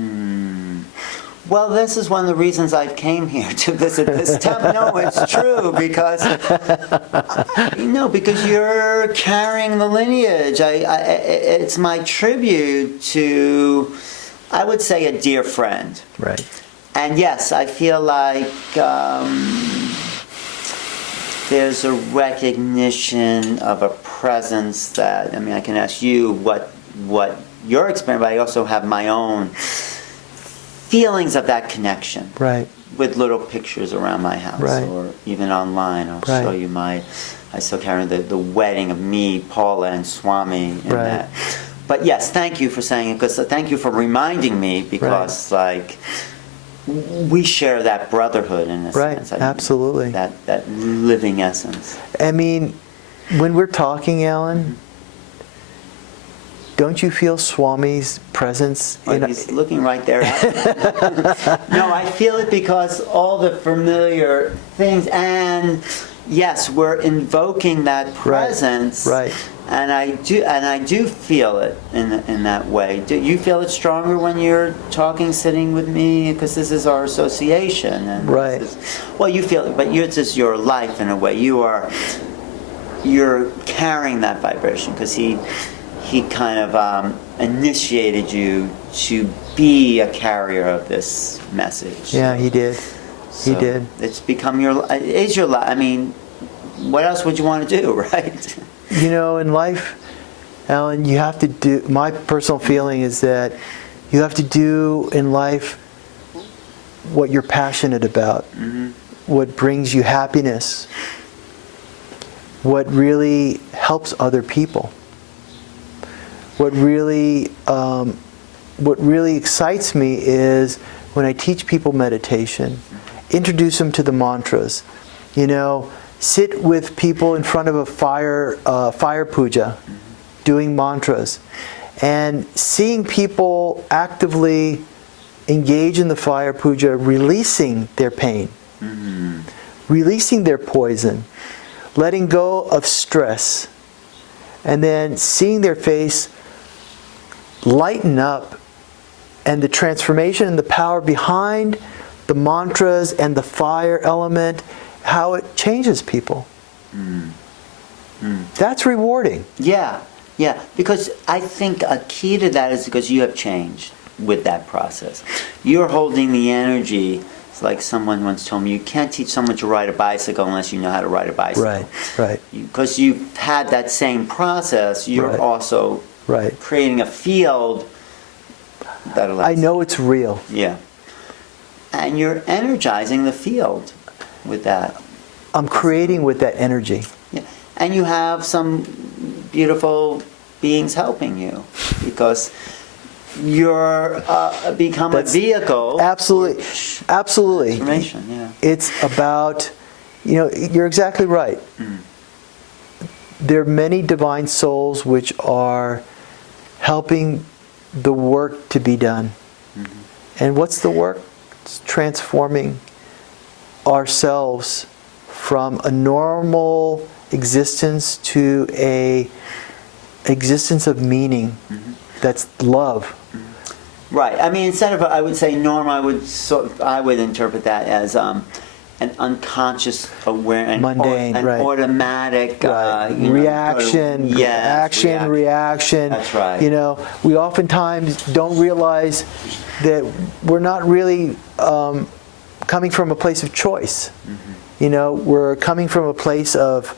Well, this is one of the reasons I came here to visit this temple. No, it's true because because you're carrying the lineage. It's my tribute to, I would say, a dear friend. Right. And yes, I feel like there's a recognition of a presence that, I mean, I can ask you what your experience, but I also have my own feelings of that connection. Right. With little pictures around my house, Right. or even online. I'll Right. show you I still carry the wedding of me, Paula, and Swami in Right. that. But yes, thank you for saying it, because thank you for reminding me, because like we share that brotherhood in a Right. sense. Absolutely. That living essence. I mean, when we're talking, Alan, don't you feel Swami's presence? Well, he's looking right there. No, I feel it because all the familiar things, and yes, we're invoking that presence. Right. And I do feel it in that way. Do you feel it stronger when you're talking, sitting with me? Because this is our association. And Right. Well, you feel it, but it's just your life in a way. You're carrying that vibration, because he kind of initiated you to be a carrier of this message. Yeah, he did. He So did. It's become your life. I mean, what else would you want to do, right? You know, in life, Alan, you have to do, my personal feeling is that you have to do in life what you're passionate about, what brings you happiness, what really helps other people. What really excites me is when I teach people meditation, introduce them to the mantras. You know, sit with people in front of a fire puja, doing mantras, and seeing people actively engage in the fire puja, releasing their pain, releasing their poison, letting go of stress, and then seeing their face lighten up, and the transformation and the power behind the mantras and the fire element, how it changes people. That's rewarding. Yeah, because I think a key to that is because you have changed with that process. You're holding the energy. It's like someone once told me, you can't teach someone to ride a bicycle unless you know how to ride a bicycle. Right. Because you've had that same process, you're Right. also creating a field that allows. I know it's real. Yeah. And you're energizing the field with that. I'm creating with that energy. Yeah. And you have some beautiful beings helping you, because you're become a vehicle. Absolutely. Absolutely. Transformation, yeah. It's about, you're exactly right. There are many divine souls which are helping the work to be done. And what's the work? It's transforming ourselves from a normal existence to a existence of meaning. That's love. Right. I mean, instead of, I would say norm, I would interpret that as an unconscious awareness, mundane, an automatic reaction, reaction. That's right. We oftentimes don't realize that we're not really coming from a place of choice. We're coming from a place of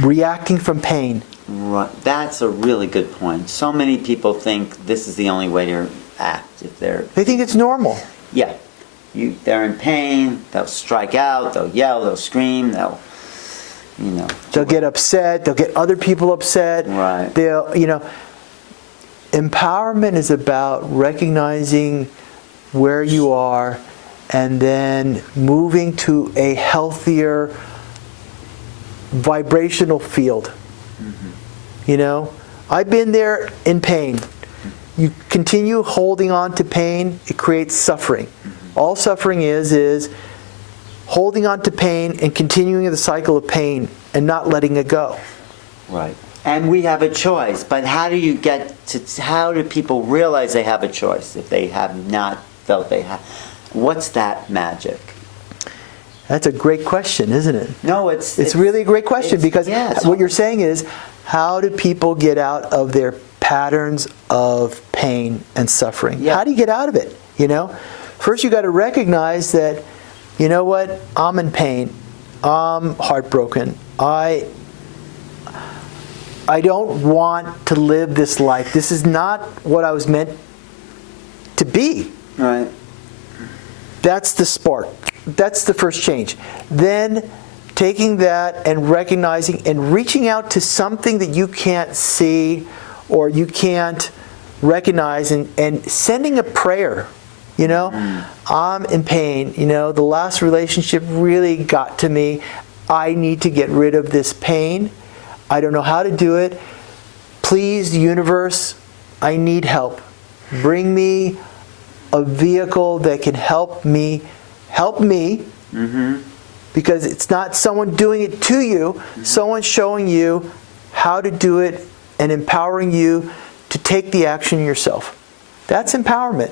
reacting from pain. Right. That's a really good point. So many people think this is the only way to act. They think it's normal. Yeah. They're in pain, they'll strike out, they'll yell, they'll scream, they'll get upset, they'll get other people upset. Right. Empowerment is about recognizing where you are, and then moving to a healthier vibrational field. You know, I've been there in pain. You continue holding on to pain, it creates suffering. All suffering is holding on to pain and continuing the cycle of pain and not letting it go. Right. And we have a choice, but how do people realize they have a choice if they have not felt they have? What's that magic? That's a great question, isn't it? No, it's really a great question because yeah, what you're saying is, how do people get out of their patterns of pain and suffering? Yeah. How do you get out of it? You know, first you got to recognize that, you know what, I'm in pain, I'm heartbroken, I don't want to live this life. This is not what I was meant to be. Right. That's the spark. That's the first change. Then taking that and recognizing and reaching out to something that you can't see or you can't recognize and sending a prayer. You know, I'm in pain. You know, the last relationship really got to me. I need to get rid of this pain. I don't know how to do it. Please, universe, I need help. Bring me a vehicle that can help me. Because it's not someone doing it to you, someone showing you how to do it and empowering you to take the action yourself. That's empowerment.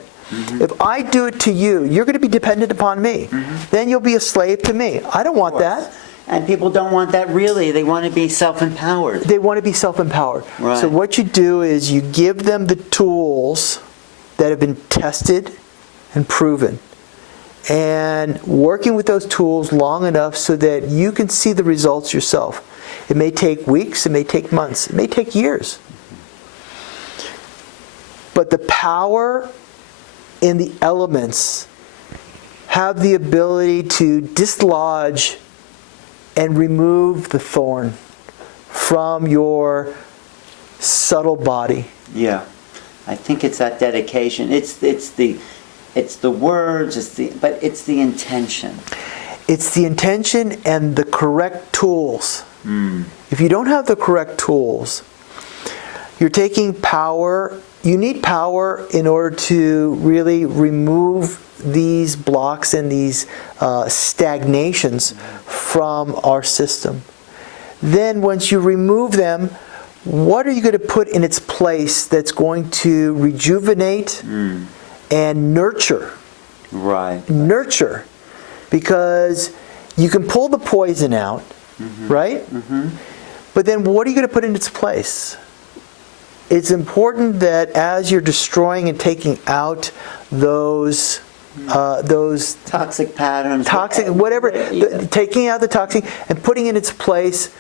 If I do it to you, you're going to be dependent upon me. Then you'll be a slave to me. I don't want that. And people don't want that really. They want to be self-empowered. They want to be self-empowered. Right. So what you do is you give them the tools that have been tested and proven. And working with those tools long enough so that you can see the results yourself. It may take weeks, it may take months, it may take years. But the power in the elements have the ability to dislodge and remove the thorn from your subtle body. Yeah. I think it's that dedication. It's the words, but it's the intention. It's the intention and the correct tools. If you don't have the correct tools, you're taking power. You need power in order to really remove these blocks and these stagnations from our system. Then once you remove them, what are you going to put in its place that's going to rejuvenate and nurture? Right. Nurture. Because you can pull the poison out, right? But then what are you going to put in its place? It's important that as you're destroying and taking out those toxic patterns, whatever, taking out the toxic and putting in its place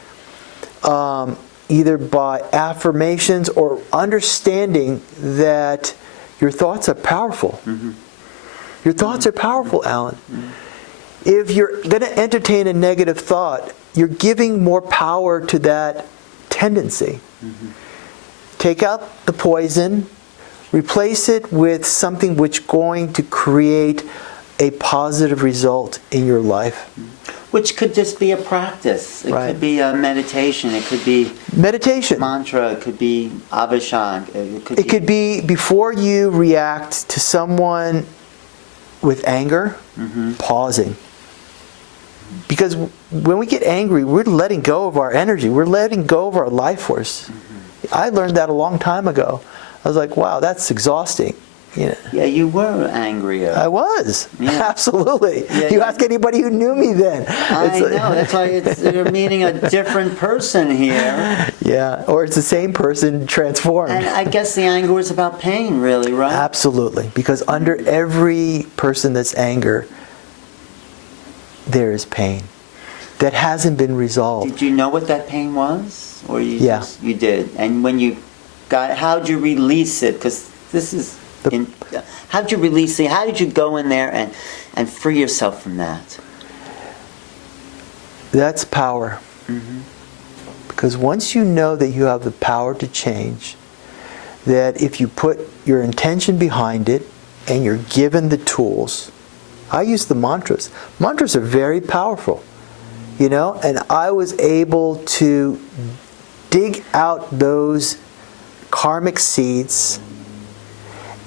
either by affirmations or understanding that your thoughts are powerful. Your thoughts are powerful, Alan. If you're going to entertain a negative thought, you're giving more power to that tendency. Take out the poison, replace it with something which is going to create a positive result in your life. Which could just be a practice. It Right. could be a meditation. It could be meditation. Mantra. It could be abhishek. It could be before you react to someone with anger, pausing. Because when we get angry, we're letting go of our energy. We're letting go of our life force. I learned that a long time ago. I was like, wow, that's exhausting. You know, Yeah, you were angrier. I was. Yeah. Absolutely. Yeah, you yeah. ask anybody who knew me then. I know. That's why you're meeting a different person here. Yeah, or it's the same person transformed. And I guess the anger was about pain, really, right? Absolutely. Because under every person that's anger, there is pain that hasn't been resolved. Did you know what that pain was? Or Yeah. you did? And when you got it, how'd you release it? Because this is... how'd you release it? How did you go in there and free yourself from that? That's power. Because once you know that you have the power to change, that if you put your intention behind it and you're given the tools. I use the mantras. Mantras are very powerful, you know, and I was able to dig out those karmic seeds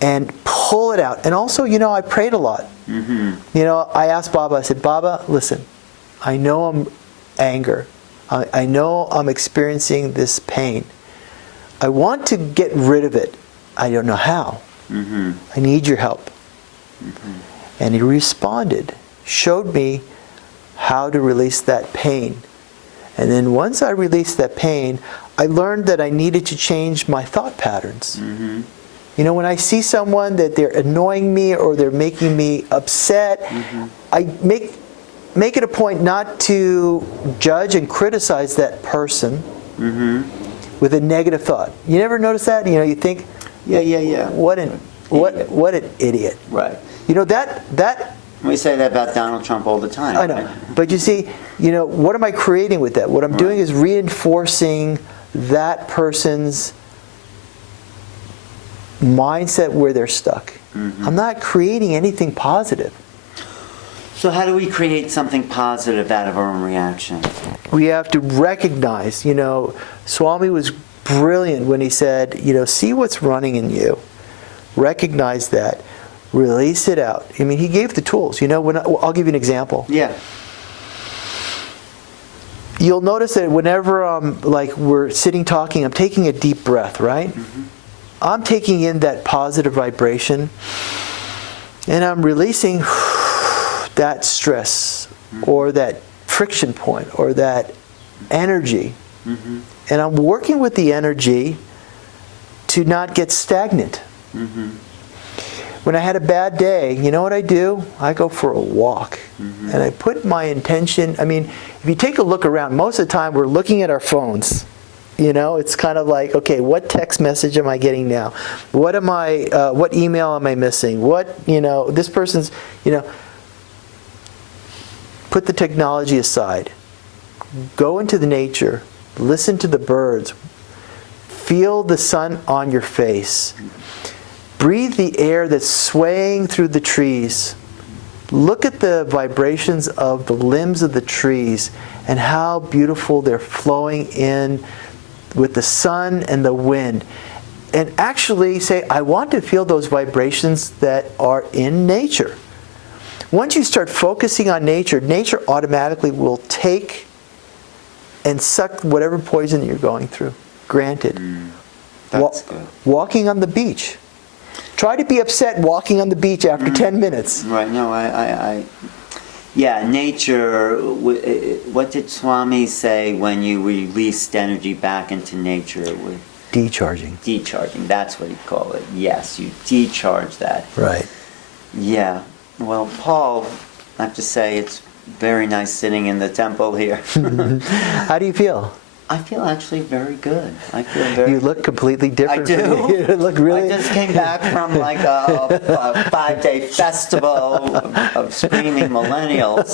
and pull it out. And also, you know, I prayed a lot. You know, I asked Baba, I said, Baba, listen, I know I'm anger. I know I'm experiencing this pain. I want to get rid of it. I don't know how. I need your help. And he responded, showed me how to release that pain. And then once I released that pain, I learned that I needed to change my thought patterns. You know, when I see someone that they're annoying me or they're making me upset, I make it a point not to judge and criticize that person with a negative thought. You never notice that? You know, you think, what an idiot. Right. You know, that We say that about Donald Trump all the time. I know. Right? But you see, you know, what am I creating with that? What I'm doing is reinforcing that person's mindset where they're stuck. I'm not creating anything positive. So how do we create something positive out of our own reaction? We have to recognize, you know, Swami was brilliant when he said, you know, see what's running in you. Recognize that. Release it out. I mean, he gave the tools. You know, I'll give you an example. Yeah. You'll notice that whenever we're sitting talking, I'm taking a deep breath, right? I'm taking in that positive vibration, and I'm releasing that stress or that friction point or that energy. And I'm working with the energy to not get stagnant. When I had a bad day, you know what I do? I go for a walk. And I put my intention, I mean, if you take a look around, most of the time we're looking at our phones. You know, it's kind of like, okay, what text message am I getting now? What email am I missing? This person's, you know, put the technology aside. Go into the nature. Listen to the birds. Feel the sun on your face. Breathe the air that's swaying through the trees. Look at the vibrations of the limbs of the trees and how beautiful they're flowing in with the sun and the wind. And actually say, I want to feel those vibrations that are in nature. Once you start focusing on nature, nature automatically will take and suck whatever poison you're going through. Granted. That's good. Walking on the beach. Try to be upset walking on the beach after 10 minutes. Right. No, yeah, nature, what did Swami say when you released energy back into nature? Decharging. Decharging, that's what he'd call it. Yes, you decharge that. Right. Yeah. Well, Paul, I have to say it's very nice sitting in the temple here. How do you feel? I feel actually very good. I feel very. You look completely different. I do. From me. You look really. I just came back from like a 5-day festival of screaming millennials,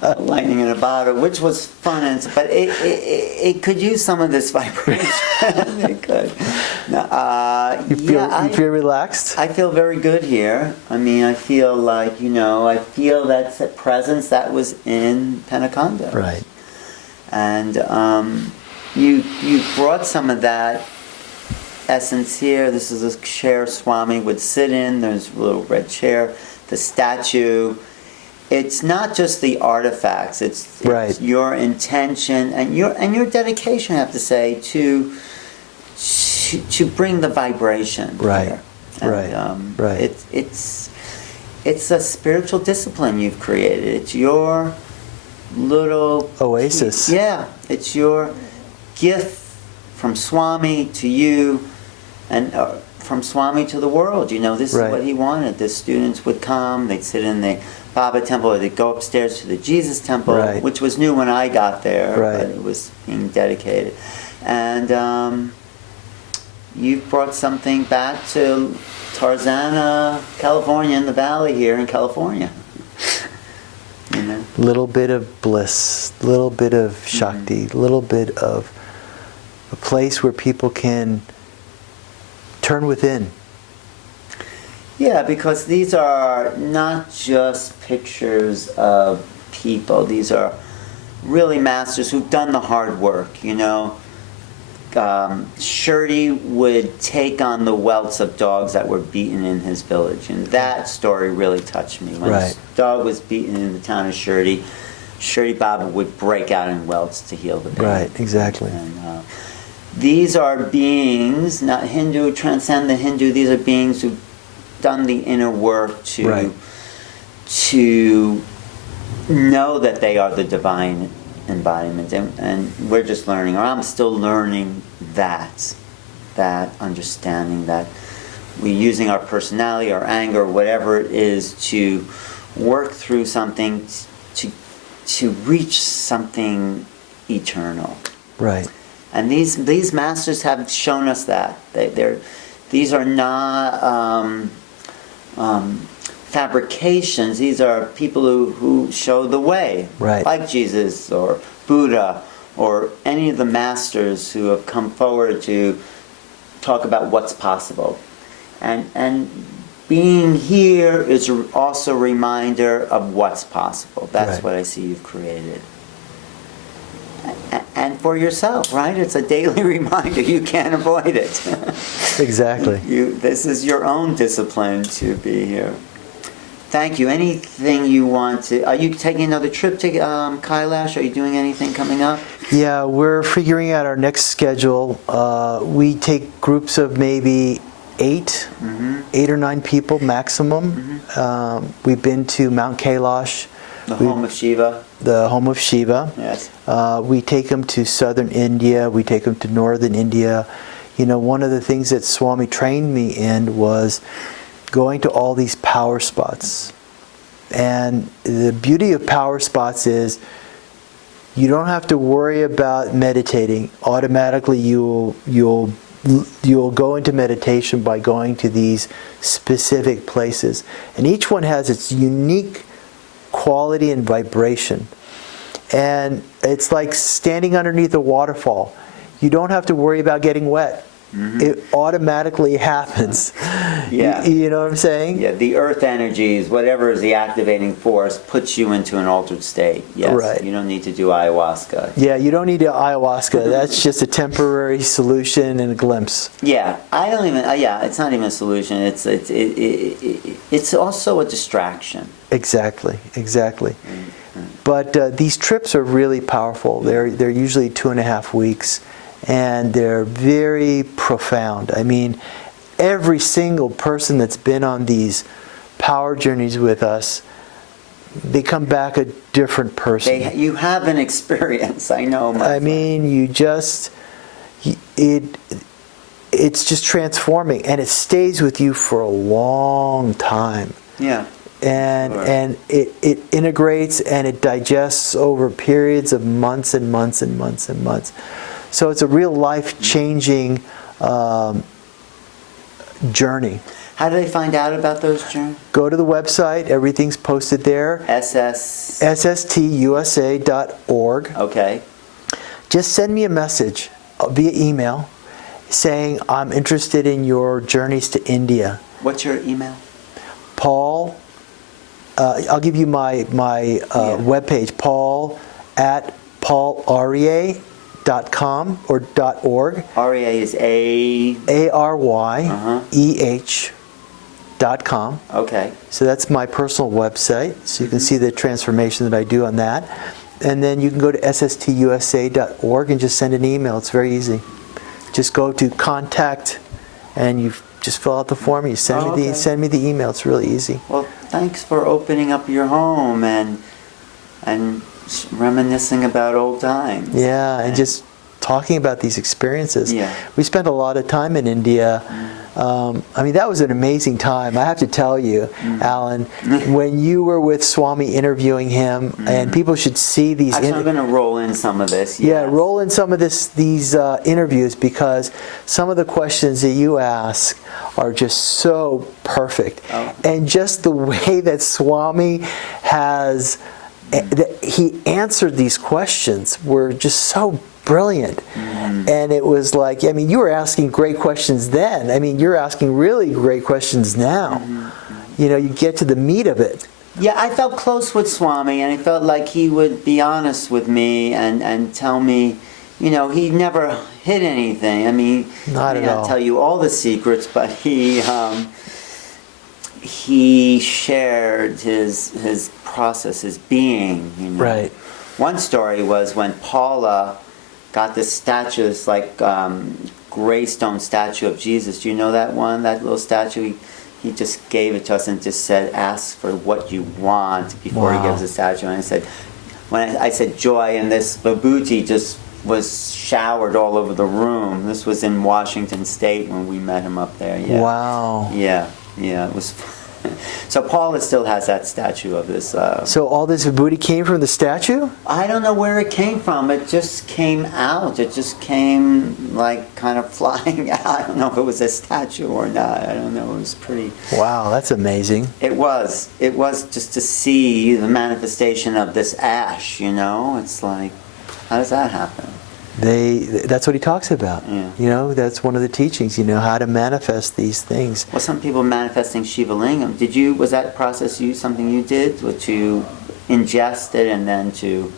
but lightning in a bottle, which was fun. But it could use some of this vibration. It could. You feel relaxed? I feel very good here. I mean, I feel like, I feel that presence that was in Penaconda. Right. And you brought some of that essence here. This is a chair Swami would sit in. There's a little red chair. The statue. It's not just the artifacts. It's your intention and your dedication, I have to say, to bring the vibration. Right. Here. And, it's a spiritual discipline you've created. It's your little oasis. Yeah, it's your gift from Swami to you, and from Swami to the world. This is what he wanted. The students would come, they'd sit in the Baba temple, or they'd go upstairs to the Jesus temple, which was new when I got there, but it was being dedicated. And you've brought something back to Tarzana, California, in the valley here in California. Little bit of bliss, little bit of Shakti, little bit of a place where people can turn within. Yeah, because these are not just pictures of people. These are really masters who've done the hard work, you know. Shirdi would take on the welts of dogs that were beaten in his village, and that story really touched me. When Right. a dog was beaten in the town of Shirdi, Shirdi Baba would break out in welts to heal the pain. Right, exactly. And, these are beings, not Hindu, transcend the Hindu. These are beings who've done the inner work to know that they are the divine embodiment, and we're just learning, or I'm still learning that understanding that we're using our personality, our anger, whatever it is, to work through something to reach something eternal. Right. And these masters have shown us that these are not fabrications. These are people who show the way, Right. like Jesus or Buddha or any of the masters who have come forward to talk about what's possible. And being here is also a reminder of what's possible. That's Right. what I see you've created. And for yourself, right? It's a daily reminder. You can't avoid it. Exactly. This is your own discipline to be here. Thank you. Anything you want to... Are you taking another trip to Kailash? Are you doing anything coming up? Yeah, we're figuring out our next schedule. We take groups of maybe 8 or 9 people maximum. We've been to Mount Kailash. The home of Shiva. The home of Shiva. Yes. We take them to southern India. We take them to northern India. You know, one of the things that Swami trained me in was going to all these power spots. And the beauty of power spots is you don't have to worry about meditating. Automatically you'll go into meditation by going to these specific places. And each one has its unique quality and vibration. And it's like standing underneath a waterfall. You don't have to worry about getting wet. It automatically happens. Yeah. You know what I'm saying? Yeah, the earth energies, whatever is the activating force, puts you into an altered state. Yes. Right. You don't need to do ayahuasca. Yeah, you don't need ayahuasca. That's just a temporary solution and a glimpse. Yeah, I don't even. Yeah, it's not even a solution. It's also a distraction. Exactly. But these trips are really powerful. They're usually 2.5 weeks, and they're very profound. I mean, every single person that's been on these power journeys with us, they come back a different person. You have an experience, I know. I mean, it's just transforming, and it stays with you for a long time. Yeah. And it integrates and it digests over periods of months and months and months and months. So it's a real life-changing journey. How do they find out about those journeys? Go to the website. Everything's posted there. SSTUSA.org. Okay. Just send me a message via email saying, I'm interested in your journeys to India. What's your email? Paul, I'll give you my webpage, paul@paularyeh.com or .org. Aryeh is ARYEH.com. Okay. So that's my personal website. So you can see the transformation that I do on that. And then you can go to SSTUSA.org and just send an email. It's very easy. Just go to contact and you just fill out the form and you send me the email. It's really easy. Well, thanks for opening up your home and reminiscing about old times. Yeah, and just talking about these experiences. Yeah. We spent a lot of time in India. I mean, that was an amazing time. I have to tell you, Alan, when you were with Swami interviewing him, and people should see these. Actually, I'm going to roll in some of this. Yeah, Yes. roll in some of these interviews, because some of the questions that you ask are just so perfect. Oh. And just the way that Swami has he answered these questions were just so brilliant. And it was like, I mean, you were asking great questions then. I mean, you're asking really great questions now. You know, you get to the meat of it. Yeah, I felt close with Swami, and I felt like he would be honest with me and tell me, you know, he never hid anything. I mean, Not he at may all. not tell you all the secrets, but he shared his process, his being. You know? Right. One story was when Paula got this statue, this like gray stone statue of Jesus. Do you know that one? That little statue. He just gave it to us and just said, "Ask for what you want before he Wow. gives the statue." And I said, when I said joy, and this vibhuti just was showered all over the room. This was in Washington State when we met him up there. Yeah. Wow. Yeah, it was. So Paula still has that statue of this. So all this vibhuti came from the statue? I don't know where it came from. It just came out. It just came like kind of flying out. I don't know if it was a statue or not. I don't know. It was pretty. Wow, that's amazing. It was. It was just to see the manifestation of this ash. You know, it's like, how does that happen? That's what he talks about. Yeah. You know, that's one of the teachings, you know, how to manifest these things. Well, some people manifesting Shiva Lingam. Was that process something you did? To ingest it and then to...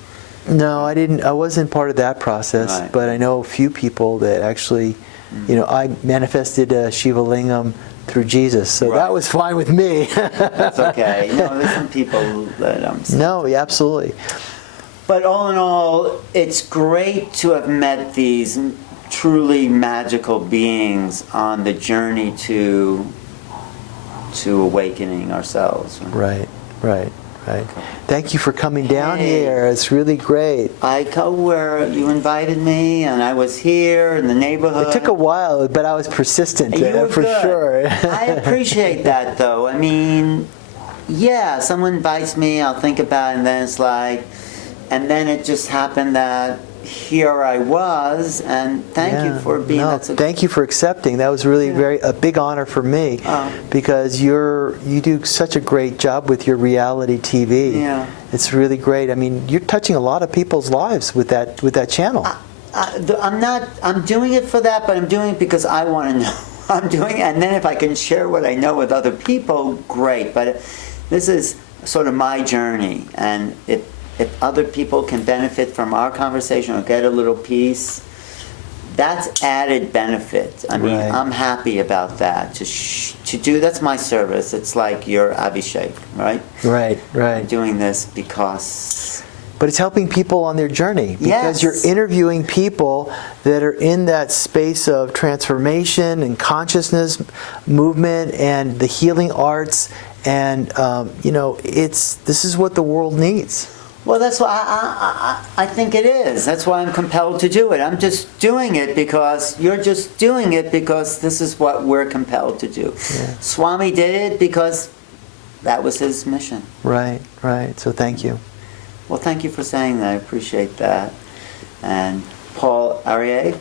No, I wasn't part of that process, Right. but I know a few people that actually, you know, I manifested Shiva Lingam through Jesus, so Right. that was fine with me. That's okay. No, there's some people that... No, yeah, absolutely. But all in all, it's great to have met these truly magical beings on the journey to awakening ourselves. Right. Thank you for coming down Hey. here. It's really great. I go where you invited me, and I was here in the neighborhood. It took a while, but I was persistent You were for good. sure. I appreciate that, though. I mean, yeah, someone invites me, I'll think about it, and then it's like, and then it just happened that here I was, and thank you for being that. Thank you for accepting. That was really a big honor for me, because you do such a great job with your reality TV. Yeah. It's really great. I mean, you're touching a lot of people's lives with that channel. I'm doing it for that, but I'm doing it because I want to know. I'm doing it, and then if I can share what I know with other people, great. But this is sort of my journey, and if other people can benefit from our conversation or get a little piece, that's added benefit. I mean, Right. I'm happy about that. To do, that's my service. It's like your Abhishek, right? Right. I'm doing this because... But it's helping people on their journey, because Yes. you're interviewing people that are in that space of transformation and consciousness movement and the healing arts, and you know, this is what the world needs. Well, that's why I think it is. That's why I'm compelled to do it. I'm just doing it because you're just doing it because this is what we're compelled to do. Yeah. Swami did it because that was his mission. Right. So thank you. Well, thank you for saying that. I appreciate that. And Paul Aryeh,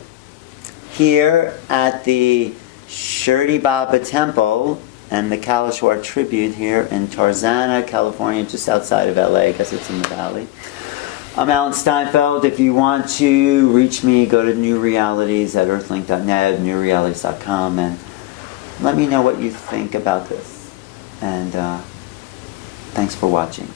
here at the Shirdi Baba Temple and the Kaleshwar tribute here in Tarzana, California, just outside of LA. I guess it's in the valley. I'm Alan Steinfeld. If you want to reach me, go to New Realities at earthlink.net, newrealities.com, and let me know what you think about this. And thanks for watching.